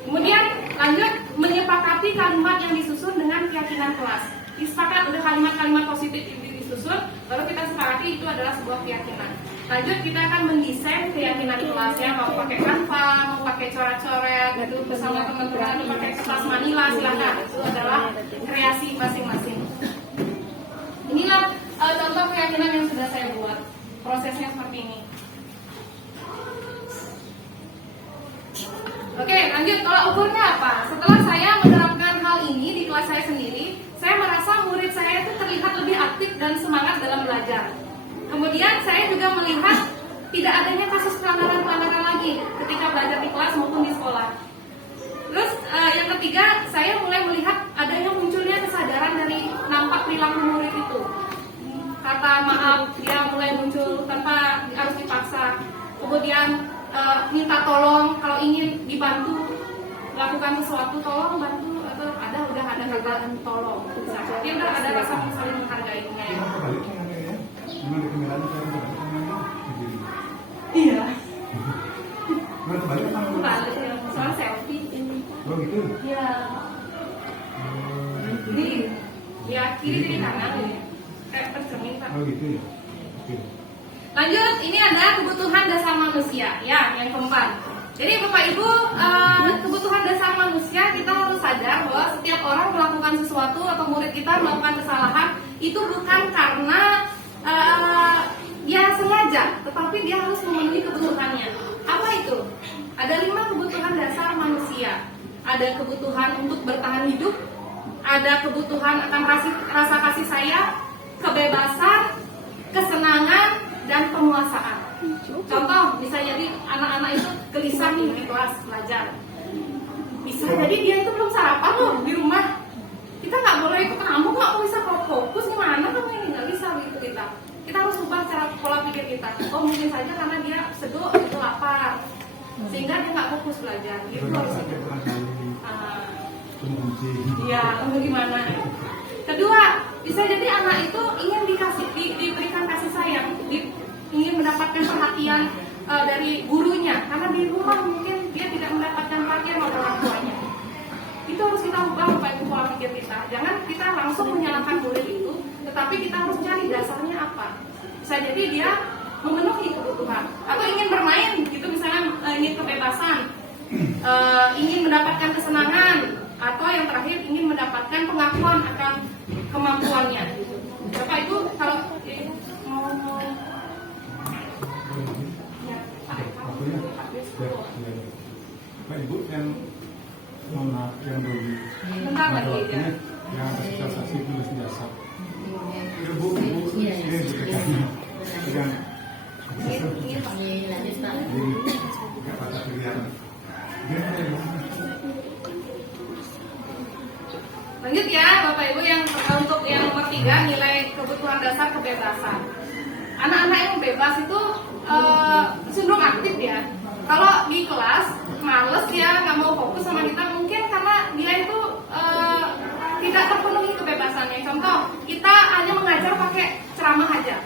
Kemudian lanjut menyepakati kalimat yang disusun dengan keyakinan kelas. Disepakat udah kalimat-kalimat positif ini disusun, baru kita sepakati itu adalah sebuah keyakinan. Lanjut kita akan mendesain keyakinan kelasnya, mau pakai Canva, mau pakai coret-coret, gitu bersama teman-teman, atau pakai kertas manila, silakan. Itu adalah kreasi masing-masing. Inilah contoh keyakinan yang sudah saya buat. Prosesnya seperti ini. Oke, lanjut. Kalau ukurnya apa? Setelah saya menerapkan hal ini di kelas saya sendiri, saya merasa murid saya itu terlihat lebih aktif dan semangat dalam belajar. Kemudian saya juga melihat tidak adanya kasus pelanggaran-pelanggaran lagi ketika belajar di kelas maupun di sekolah. Terus yang ketiga, saya mulai melihat adanya munculnya kesadaran dari nampak perilaku murid itu. Kata maaf, dia mulai muncul tanpa harus dipaksa. Kemudian minta tolong kalau ingin dibantu lakukan sesuatu, tolong bantu, atau udah ada kata tolong. Dia udah ada rasa saling menghargainya. Iya. Balik ya, soal selfie ini. Oh gitu? Iya. Jadi, ya kiri kanan ini. Kayak tercermin Pak. Oh gitu ya? Oke. Lanjut, ini ada kebutuhan dasar manusia, ya, yang keempat. Jadi Bapak Ibu, kebutuhan dasar manusia kita harus sadar bahwa setiap orang melakukan sesuatu atau murid kita melakukan kesalahan itu bukan karena dia sengaja, tetapi dia harus memenuhi kebutuhannya. Apa itu? Ada 5 kebutuhan dasar manusia. Ada kebutuhan untuk bertahan hidup, ada kebutuhan akan rasa kasih sayang, kebebasan, kesenangan, dan penguasaan. Contoh, bisa jadi anak-anak itu gelisah di kelas belajar. Bisa jadi dia itu belum sarapan loh di rumah. Kita nggak boleh ikut kamu kok bisa fokus gimana kamu itu Rumah harus sakit barangkali ah, mengunci. iya, untuk gimana? Kedua, bisa jadi anak itu ingin diberikan kasih sayang, ingin mendapatkan perhatian dari gurunya, karena di rumah mungkin dia tidak mendapatkan perhatian oleh orang tuanya. Itu harus kita ubah Bapak Ibu pola pikir kita. Jangan kita langsung menyalahkan murid itu, tetapi kita harus cari dasarnya apa. Bisa jadi dia memenuhi kebutuhan atau ingin bermain gitu, misalnya ingin kebebasan, ingin mendapatkan kesenangan, atau yang terakhir ingin mendapatkan pengakuan akan kemampuannya. Bapak Ibu kalau mau ya, Aku ya, Pak Ibu yang mohon maaf yang dulu bentar lagi ya. yang atas saksi tulis jasa. Ya Bu, ini ditekannya dengan nggak pada pilihan. Lanjut ya Bapak Ibu, yang untuk yang nomor 3, nilai kebutuhan dasar kebebasan. Anak-anak yang bebas itu cenderung aktif ya. Kalau di kelas males ya, nggak mau fokus sama kita, mungkin karena dia itu tidak terpenuhi kebebasannya. Contoh, kita hanya mengajar pakai ceramah aja.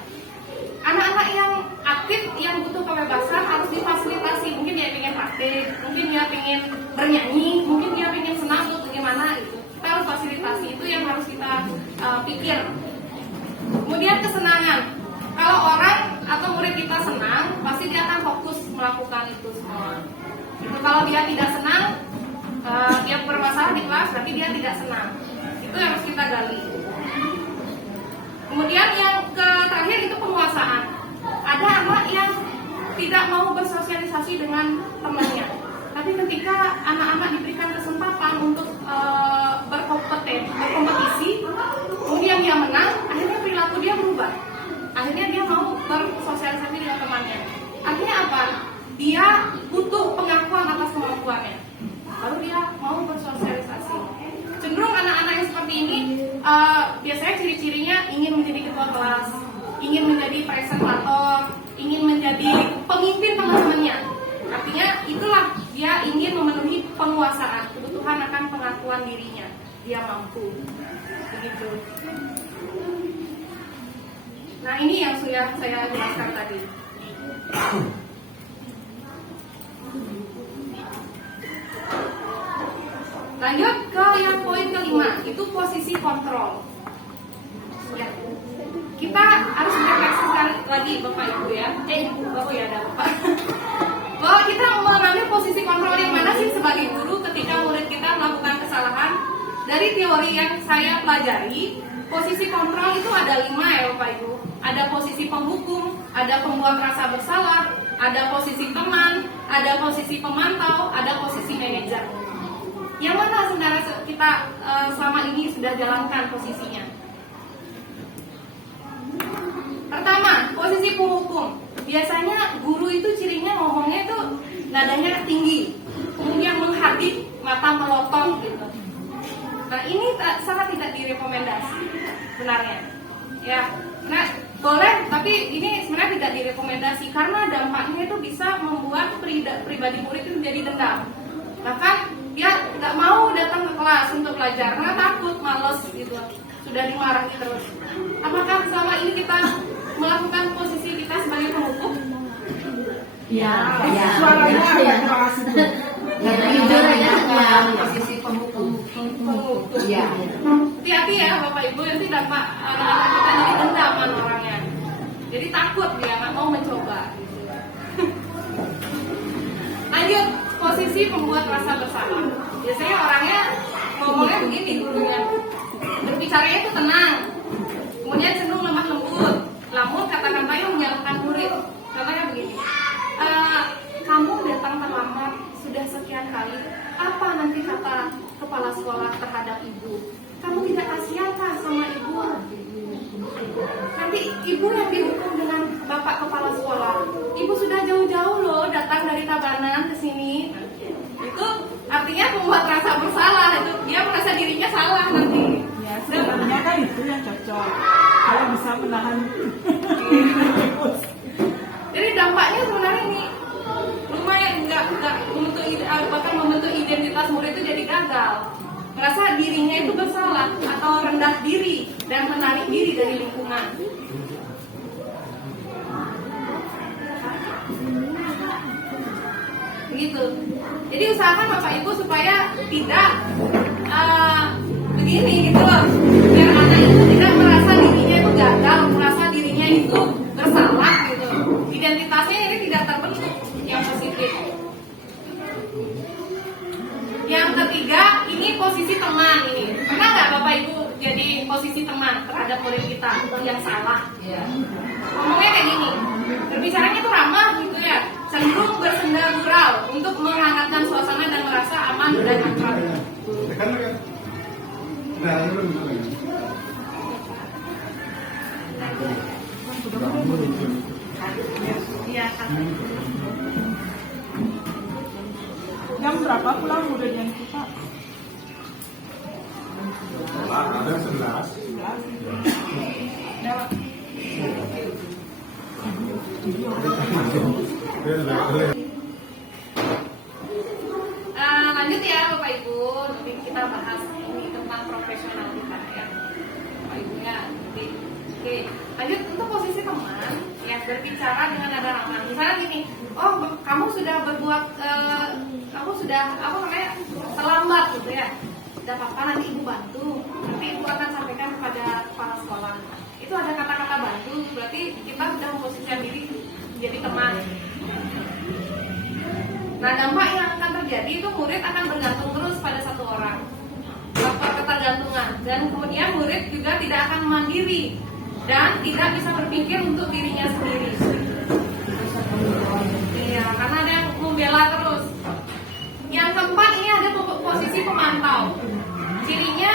Anak-anak yang aktif, yang butuh kebebasan harus difasilitasi. Mungkin dia ingin praktik, mungkin dia ingin bernyanyi, mungkin dia ingin senang atau bagaimana gitu. Kita harus fasilitasi, itu yang harus kita pikir. Kemudian kesenangan. Kalau orang atau murid kita senang, pasti dia akan fokus melakukan itu semua. Itu kalau dia tidak senang, dia bermasalah di kelas, berarti dia tidak senang. Itu yang harus kita gali. Kemudian yang terakhir itu penguasaan. Ada anak yang tidak mau bersosialisasi dengan temannya. Tapi ketika anak-anak diberikan kesempatan untuk berkompetisi, kemudian dia menang, akhirnya perilaku dia berubah. Akhirnya dia mau bersosialisasi dengan temannya. Artinya apa? Dia butuh pengakuan atas kemampuannya. Lalu dia mau bersosialisasi. Cenderung anak-anak yang seperti ini biasanya ciri-cirinya ingin menjadi ketua kelas, ingin menjadi presentator, ingin menjadi pemimpin teman-temannya. Artinya itulah dia ingin memenuhi penguasaan, kebutuhan akan pengakuan dirinya. Dia mampu. Begitu. Nah, ini yang sudah saya jelaskan tadi. Lanjut ke yang poin kelima, itu posisi kontrol. Ya. Kita harus refleksi lagi Bapak Ibu ya. Ibu, Bapak ya ada Bapak. Bahwa kita mengambil posisi kontrol yang mana sih sebagai guru ketika murid kita melakukan kesalahan. Dari teori yang saya pelajari, posisi kontrol itu ada 5 ya Bapak Ibu. Ada posisi penghukum, ada pembuat rasa bersalah, ada posisi teman, ada posisi pemantau, ada posisi manajer. Yang mana saudara kita selama ini sudah jalankan posisinya? Pertama, posisi penghukum. Biasanya guru itu cirinya ngomongnya itu nadanya tinggi, kemudian menghadik, mata melotot gitu. Nah ini sangat tidak direkomendasi sebenarnya. Ya, nah boleh, tapi ini sebenarnya tidak direkomendasi karena dampaknya itu bisa membuat pribadi murid itu menjadi dendam. Bahkan dia nggak mau datang ke kelas untuk belajar karena takut, males gitu. Sudah dimarahi terus. Apakah selama ini kita melakukan posisi kita sebagai penghukum? Ya. Suaranya ya. keras itu. Posisi penghukum. Ya. Hati-hati ya Bapak Ibu, nanti dampak anak-anak kita jadi dendaman orangnya. Jadi takut dia nggak mau mencoba. Gitu. Lanjut, posisi pembuat rasa bersalah. Biasanya orangnya ngomongnya begini gurunya. Berbicaranya itu tenang. Kemudian cenderung lemah lembut. Namun kata-katanya menyalahkan murid. Contohnya begini. Kamu datang terlambat sudah sekian kali. Apa nanti kata kepala sekolah terhadap ibu? Kamu tidak kasihankah sama ibu? Nanti ibu yang dihukum dengan bapak kepala sekolah. Ibu sudah jauh-jauh loh datang dari Tabanan ke sini. Itu artinya membuat rasa bersalah. Itu dia merasa dirinya salah nanti. Ya, sebenarnya kan itu yang cocok. Kalau bisa menahan. Jadi dampaknya sebenarnya ini lumayan nggak untuk bahkan membentuk identitas murid itu jadi gagal. Merasa dirinya itu bersalah atau rendah diri dan menarik diri dari lingkungan. Begitu. Jadi usahakan Bapak Ibu supaya tidak begini gitu loh. Biar anak itu tidak merasa dirinya itu gagal, merasa dirinya itu bersalah gitu. Identitasnya ini tidak terbentuk yang positif. Yang ketiga, ini posisi teman ini. Pernah nggak Bapak Ibu jadi posisi teman terhadap murid kita yang salah? Ngomongnya kayak gini, berbicaranya tuh ramah gitu ya, cenderung bersenda gurau untuk menghangatkan suasana dan merasa aman dan akrab. Iya kan. Jam berapa pulang udah jam kita? Ada 11. Lanjut ya Bapak Ibu, nanti kita bahas ini tentang profesional kita ya Bapak Ibu ya. Oke, lanjut untuk posisi teman ya, berbicara dengan nada ramah. Misalnya gini, oh kamu sudah berbuat, kamu sudah apa namanya terlambat gitu ya. Tidak apa-apa, nanti ibu bantu, nanti ibu akan sampaikan kepada kepala sekolah. Itu ada kata-kata bantu, berarti kita sudah memposisikan diri jadi teman. Nah, dampak yang akan terjadi itu murid akan bergantung terus pada satu orang, faktor ketergantungan, dan kemudian murid juga tidak akan mandiri dan tidak bisa berpikir untuk dirinya sendiri. Iya, karena ada yang membela terus. Yang keempat, ini ada posisi pemantau. Cirinya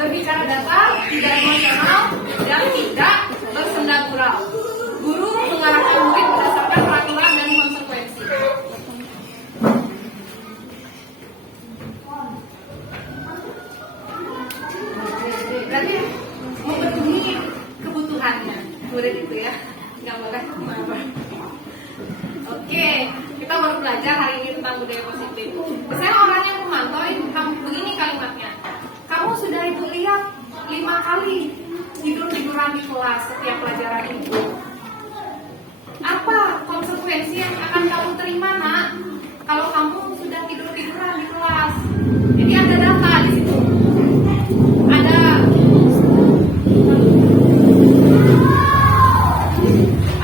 berbicara datar, tidak emosional, dan tidak bersenda gurau. Guru mengarahkan murid berdasarkan peraturan dan konsekuensi. Berarti memenuhi kebutuhannya murid itu ya, nggak boleh marah. Oke, kita baru belajar hari ini tentang budaya positif. Misalnya orang yang memantau, kamu begini kalimatnya, kamu sudah ibu lihat 5 kali tidur-tiduran di kelas setiap pelajaran itu. Apa konsekuensi yang akan kamu terima nak kalau kamu sudah tidur-tiduran di kelas? Jadi ada data di situ.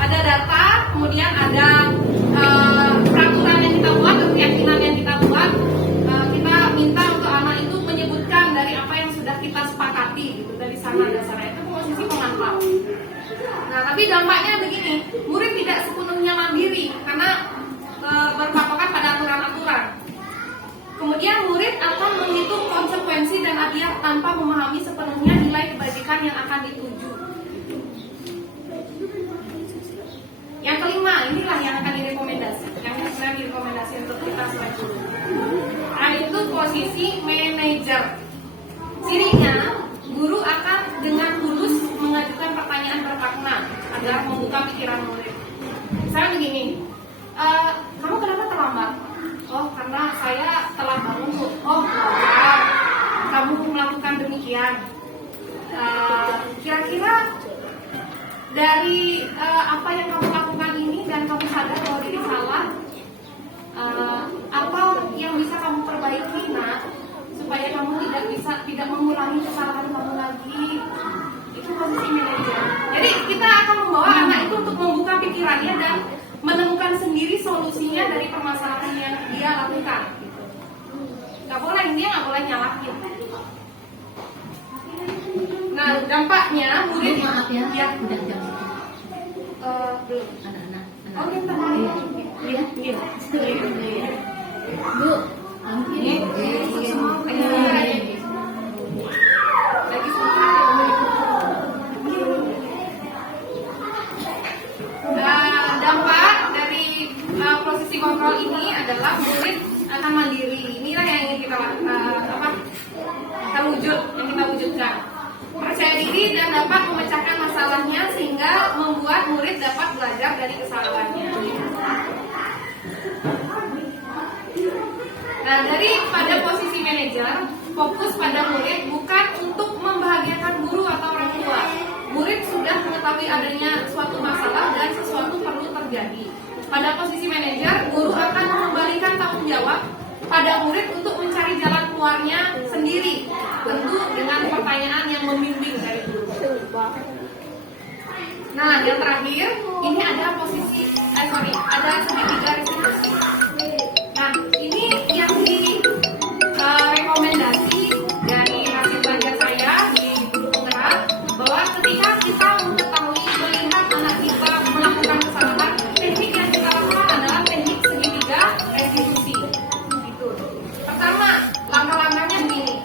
Ada data, kemudian ada peraturan yang kita buat, keyakinan yang kita buat. Kita minta untuk anak itu menyebutkan dari apa yang sudah kita sepakati gitu, dari sana dasarnya. Itu posisi pemantau. Nah, tapi dampaknya begini, murid tidak sepenuhnya mandiri karena berpatokan pada aturan-aturan. Kemudian murid akan menghitung konsekuensi dan hadiah tanpa memahami sepenuhnya nilai kebajikan yang akan dituju. Yang kelima, inilah yang akan direkomendasi, yang sebenarnya direkomendasi untuk kita sebagai guru. Nah, itu posisi manajer. Cirinya, guru akan dengan tulus mengajukan pertanyaan bermakna agar membuka pikiran murid. Misalnya begini, kamu kenapa terlambat? Oh, karena saya telah bangun. Oh, wajar. Kamu melakukan demikian. Kira-kira dari apa yang kamu lakukan ini dan kamu sadar bahwa diri salah, apa yang bisa kamu perbaiki nak, supaya kamu tidak mengulangi kesalahan kamu lagi. Itu posisi manajer. Jadi kita akan membawa anak itu untuk membuka pikirannya dan menemukan sendiri solusinya dari permasalahan yang dia lakukan. Gitu. Gak boleh, dia nggak boleh nyalahin. Nah, dampaknya murid Maaf ya, ya udah jam. belum. Anak-anak. Oh, kita Iya. iya. Bu, ini Lagi sebentar. Dampak dari posisi kontrol ini adalah murid akan mandiri. Inilah yang ingin kita wujudkan. Percaya diri dan dapat memecahkan masalahnya sehingga membuat murid dapat belajar dari kesalahannya. Nah, dari pada posisi manajer, fokus pada murid bukan untuk membahagiakan guru atau orang tua. Murid sudah mengetahui adanya suatu masalah dan sesuatu perlu terjadi. Pada posisi manajer, guru akan mengembalikan tanggung jawab pada murid untuk mencari jalan keluarnya sendiri, tentu dengan pertanyaan yang membimbing dari guru. Nah, yang terakhir, ini ada ada segitiga restitusi. Nah, ini yang di rekomendasi dari hasil belajar saya di Guru Penggerak, bahwa ketika kita mengetahui melihat anak kita melakukan kesalahan, teknik yang kita lakukan adalah teknik segitiga restitusi. Gitu. Pertama, langkah-langkahnya begini.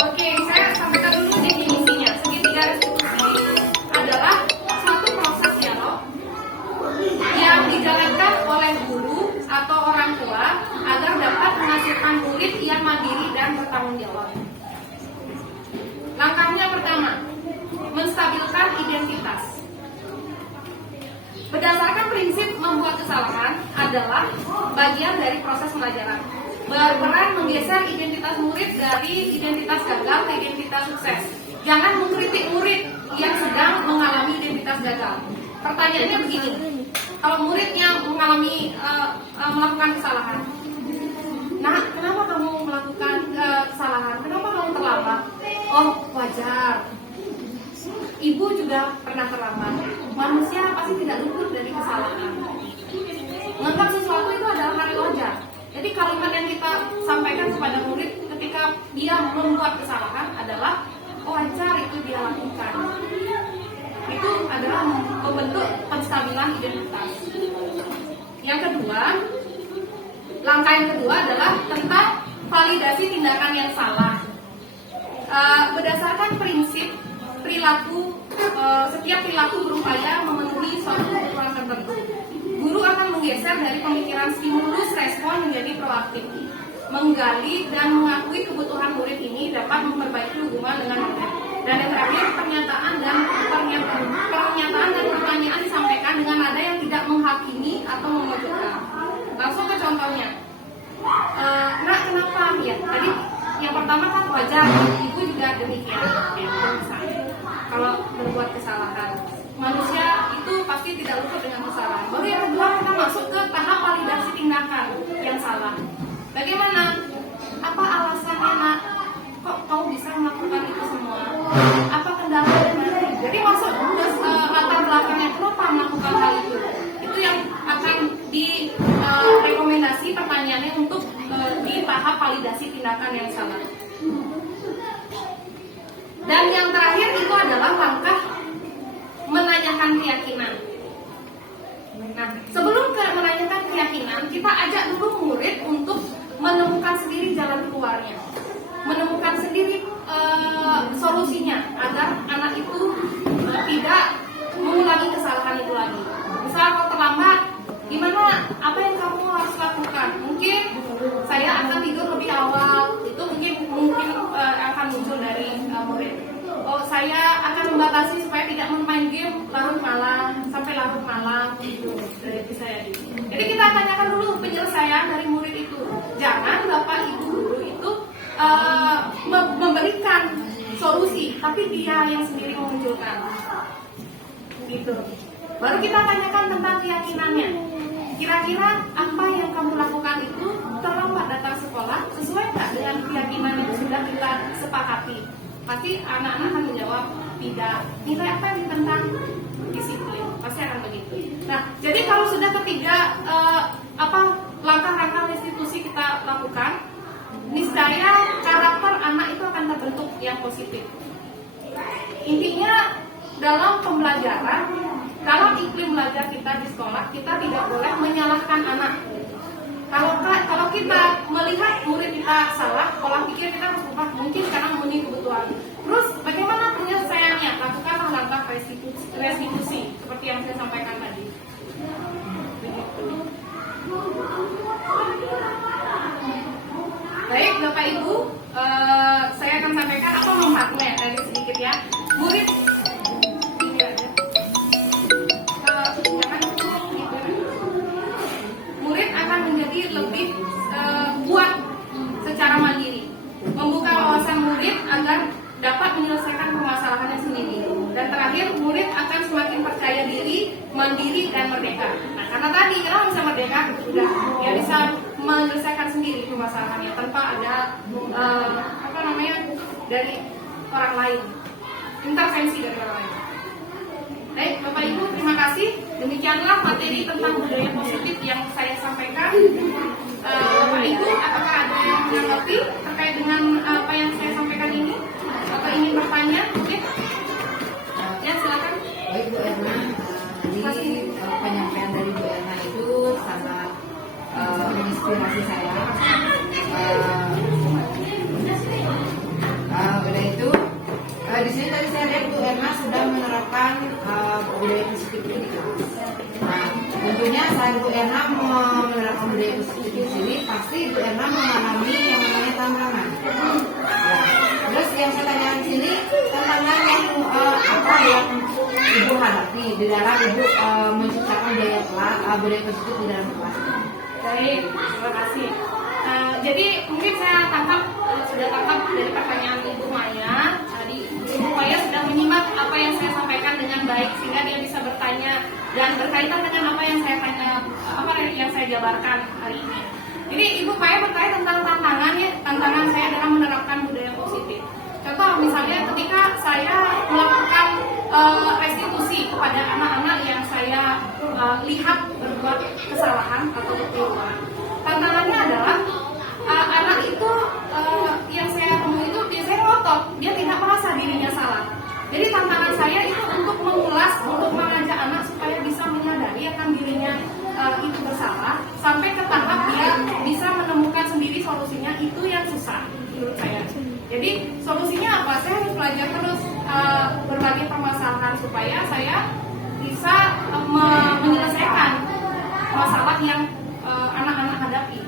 Oke, saya sampaikan dulu definisinya. Segitiga restitusi adalah satu proses dialog yang dijalankan oleh guru atau orang tua agar dapat menghasilkan murid yang mandiri dan bertanggung jawab. Langkahnya pertama, menstabilkan identitas. Berdasarkan prinsip membuat kesalahan adalah bagian dari proses pembelajaran. Berperan menggeser identitas murid dari identitas gagal ke identitas sukses. Jangan mengkritik murid yang sedang mengalami identitas gagal. Pertanyaannya begini, kalau muridnya mengalami melakukan kesalahan, nah kenapa kamu melakukan kesalahan? Kenapa kamu terlambat? Oh wajar, ibu juga pernah terlambat. Manusia pasti tidak luput dari kesalahan. Menganggap sesuatu itu adalah hal yang wajar. Jadi kalimat yang kita sampaikan kepada murid ketika dia membuat kesalahan adalah wajar itu dia lakukan. Itu adalah membentuk penstabilan identitas. Yang kedua, langkah yang kedua adalah tentang validasi tindakan yang salah. Berdasarkan prinsip perilaku, setiap perilaku berupaya memenuhi suatu kebutuhan tertentu. Guru akan menggeser dari pemikiran stimulus respon menjadi proaktif. Menggali dan mengakui kebutuhan murid ini dapat memperbaiki hubungan dengan murid. Dan yang terakhir, pernyataan dan pertanyaan disampaikan dengan nada yang tidak menghakimi atau memojokkan. Langsung ke contohnya. Nak, kenapa? Ya, tadi yang pertama kan wajar, ibu juga demikian. Ya, misalnya, kalau berbuat kesalahan, manusia itu pasti tidak luput dengan kesalahan. Baru yang kedua, kita masuk ke tahap validasi tindakan yang salah. Bagaimana? Apa alasannya, Nak? Kok kamu bisa melakukan itu semua? Apa kendalanya? Jadi masuk ke latar belakangnya kenapa melakukan hal itu. Itu yang akan direkomendasi pertanyaannya untuk di tahap validasi tindakan yang salah. Dan yang terakhir itu adalah langkah menanyakan keyakinan. Nah, sebelum menanyakan keyakinan, kita ajak dulu murid untuk menemukan sendiri jalan keluarnya, menemukan sendiri solusinya agar anak itu tidak mengulangi kesalahan itu lagi. Misal kalau terlambat, gimana? Apa yang kamu harus lakukan? Mungkin saya akan tidur lebih awal. Itu mungkin akan muncul dari murid. Oh, saya akan membatasi supaya tidak bermain game larut malam sampai larut malam gitu dari saya. Jadi kita tanyakan dulu penyelesaian dari murid itu. Jangan bapak ibu guru itu memberikan solusi, tapi dia yang sendiri memunculkan. Gitu. Baru kita tanyakan tentang keyakinannya. Kira-kira apa yang kamu lakukan itu terlambat datang sekolah sesuai nggak dengan keyakinan yang sudah kita sepakati? Pasti anak-anak akan menjawab tidak. Nilai apa yang tentang disiplin? Pasti akan begitu. Nah, jadi kalau sudah ketiga langkah-langkah restitusi kita lakukan, niscaya karakter anak itu akan terbentuk yang positif. Intinya dalam pembelajaran, dalam iklim belajar kita di sekolah, kita tidak boleh menyalahkan anak. Kalau kita melihat murid kita salah, pola pikir kita harus ubah, mungkin karena memenuhi kebutuhan. Terus bagaimana penyelesaiannya? Lakukanlah langkah restitusi seperti yang saya sampaikan tadi. Begitu. Baik Bapak Ibu, saya akan sampaikan apa manfaatnya dari sedikit ya. Murid ini ada. Murid akan menjadi lebih terakhir murid akan semakin percaya diri, mandiri dan merdeka. Nah, karena tadi kenapa bisa merdeka? Udah dia bisa menyelesaikan sendiri permasalahannya tanpa ada dari orang lain, intervensi dari orang lain. Baik, Bapak Ibu, terima kasih. Demikianlah materi tentang budaya positif yang saya sampaikan. Bapak Ibu, apakah ada yang menanggapi terkait dengan apa yang saya sampaikan ini? Atau ingin bertanya? Oke. Ya, silakan. Baik Bu Erna, tadi penyampaian dari Bu Erna itu sangat menginspirasi saya. Udah itu, di sini tadi saya lihat Bu Erna sudah menerapkan budaya positif ini. Nah, tentunya selain Bu Erna menerapkan budaya positif di sini, pasti Bu Erna mengalami yang namanya tantangan. Terus yang saya tanya di sini, tantangan yang apa yang Ibu hadapi di dalam Ibu menciptakan budaya positif di dalam kelas? Baik, terima kasih. Jadi mungkin saya sudah tangkap dari pertanyaan Ibu Maya. Tadi Ibu Maya sudah menyimak apa yang saya sampaikan dengan baik sehingga dia bisa bertanya dan berkaitan dengan apa yang saya tanya, apa yang saya jabarkan hari ini. Jadi Ibu Maya bertanya tentang tantangan saya dalam menerapkan budaya positif. Contoh misalnya ketika saya melakukan restitusi kepada anak-anak yang saya lihat berbuat kesalahan atau kekeliruan. Tantangannya adalah anak itu yang saya temui itu biasanya ngotot, dia tidak merasa dirinya salah. Jadi tantangan saya itu untuk mengulas, untuk mengajak anak supaya bisa menyadari akan dirinya itu bersalah, sampai ke tahap dia bisa menemukan sendiri solusinya. Itu yang susah menurut saya. Jadi solusinya apa? Saya harus belajar terus berbagai permasalahan supaya saya bisa menyelesaikan masalah yang anak-anak hadapi.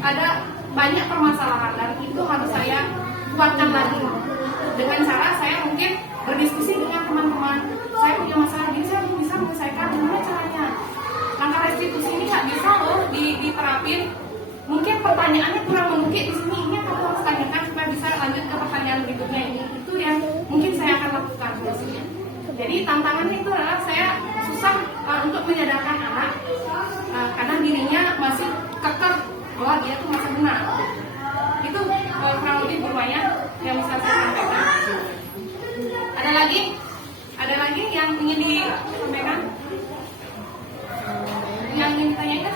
Ada banyak permasalahan dan itu harus saya kuatkan lagi dengan cara saya mungkin berdiskusi dengan teman-teman. Saya punya masalah ini, saya bisa menyelesaikan, gimana caranya? Langkah restitusi ini nggak bisa loh diterapin. Mungkin pertanyaannya kurang menukik di sini, ini kamu harus tanyakan supaya bisa lanjut ke pertanyaan berikutnya ini. Itu yang mungkin saya akan lakukan solusinya. Jadi tantangannya itu adalah saya susah untuk menyadarkan anak karena dirinya masih kekeh bahwa dia tuh masih benar. Itu kurang lebih berupaya yang bisa saya sampaikan. Ada lagi yang ingin disampaikan? Yang ingin ditanyakan?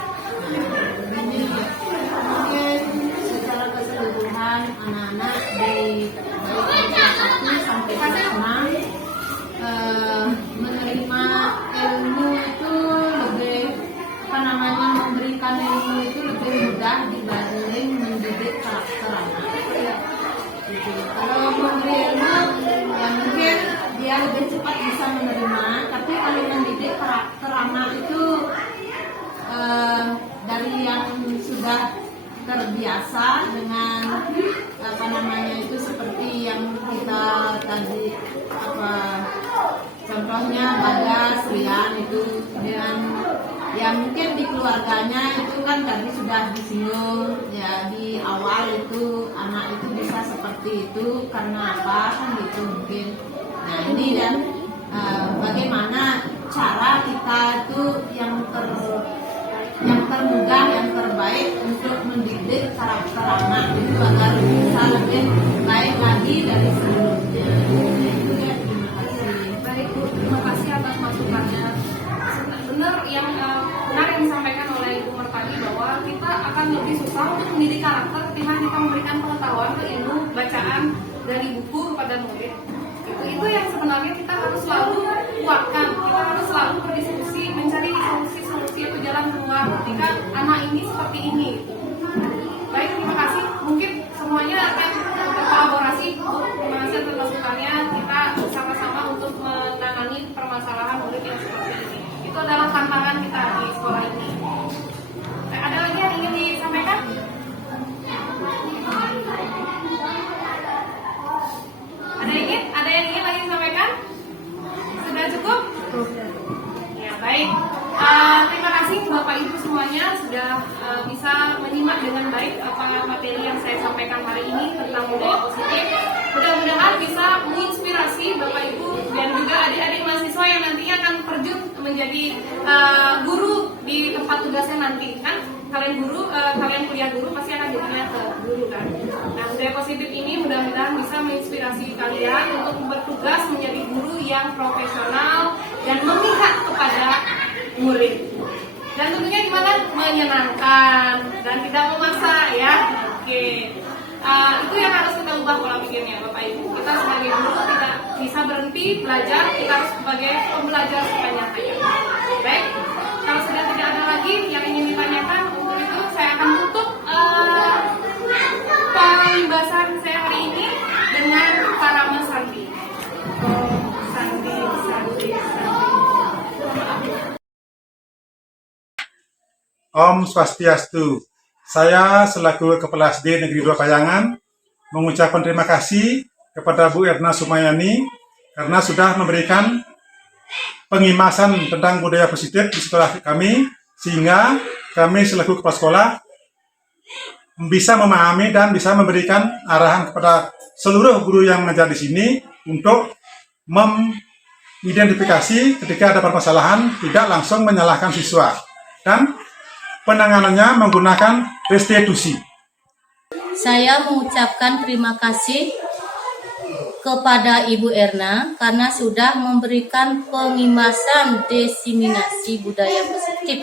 Mungkin secara keseluruhan anak-anak dari kelas 1 sampai kelas 6 menerima ilmu itu lebih memberikan ilmu itu lebih mudah dibanding mendidik karakter anak. Kalau memberi ilmu ya mungkin dia lebih cepat bisa menerima, tapi kalau mendidik karakter anak itu dari yang sudah terbiasa dengan itu seperti yang kita tadi contohnya Bagas, Rian itu dengan ya mungkin di keluarganya itu kan tadi sudah disinggung ya di awal itu anak itu bisa seperti itu karena apa kan gitu mungkin. Nah ini dan bagaimana cara kita itu yang termudah, yang terbaik untuk mendidik karakter anak itu agar bisa lebih baik lagi dari sebelumnya. Itu ya, terima kasih. Baik Bu, terima kasih atas masukannya. Benar yang disampaikan oleh Ibu Mertani bahwa kita akan lebih susah untuk mendidik karakter ketika kita memberikan pengetahuan atau ilmu bacaan dari buku kepada murid. Itu yang sebenarnya kita harus selalu kuatkan. Kita harus selalu berdiskusi, mencari solusi atau jalan keluar ketika anak ini seperti ini. Baik, terima kasih. Mungkin semuanya akan berkolaborasi. Terima kasih atas masukannya. Kita sama-sama untuk menangani permasalahan murid yang seperti ini. Itu adalah tantangan kita di sekolah ini. Ada lagi yang ingin disampaikan? Ada yang ingin lagi disampaikan? Sudah cukup? Ya, baik. Terima kasih Bapak Ibu semuanya sudah bisa menyimak dengan baik apa materi yang saya sampaikan hari ini tentang budaya positif. Mudah-mudahan bisa menginspirasi Bapak Ibu dan juga adik-adik menjadi guru di tempat tugasnya nanti kan. Kalian kuliah guru pasti akan jadinya ke guru kan. Nah, budaya positif ini mudah-mudahan bisa menginspirasi kalian untuk bertugas menjadi guru yang profesional dan memihak kepada murid. Dan tentunya gimana? Menyenangkan dan tidak memaksa ya. Oke. Itu yang harus kita ubah pola pikirnya Bapak Ibu. Kita sebagai guru tidak bisa berhenti belajar, kita harus sebagai pembelajar sepanjang hayat. Baik, kalau sudah tidak ada lagi yang ingin ditanyakan, untuk itu saya akan tutup pembahasan saya hari ini dengan Parama Sandi. Sandi. Om Swastiastu. Saya selaku Kepala SD Negeri 2 Payangan mengucapkan terima kasih kepada Bu Erna Sumayani karena sudah memberikan pengimasan tentang budaya positif di sekolah kami, sehingga kami selaku kepala sekolah bisa memahami dan bisa memberikan arahan kepada seluruh guru yang mengajar di sini untuk mengidentifikasi ketika ada permasalahan, tidak langsung menyalahkan siswa, dan penanganannya menggunakan restitusi. Saya mengucapkan terima kasih kepada Ibu Erna karena sudah memberikan pengimasan diseminasi budaya positif.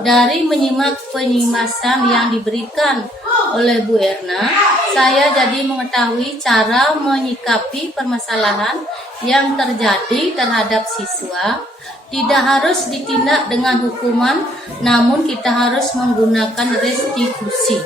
Dari menyimak pengimasan yang diberikan oleh Bu Erna, saya jadi mengetahui cara menyikapi permasalahan yang terjadi terhadap siswa. Tidak harus ditindak dengan hukuman, namun kita harus menggunakan restitusi.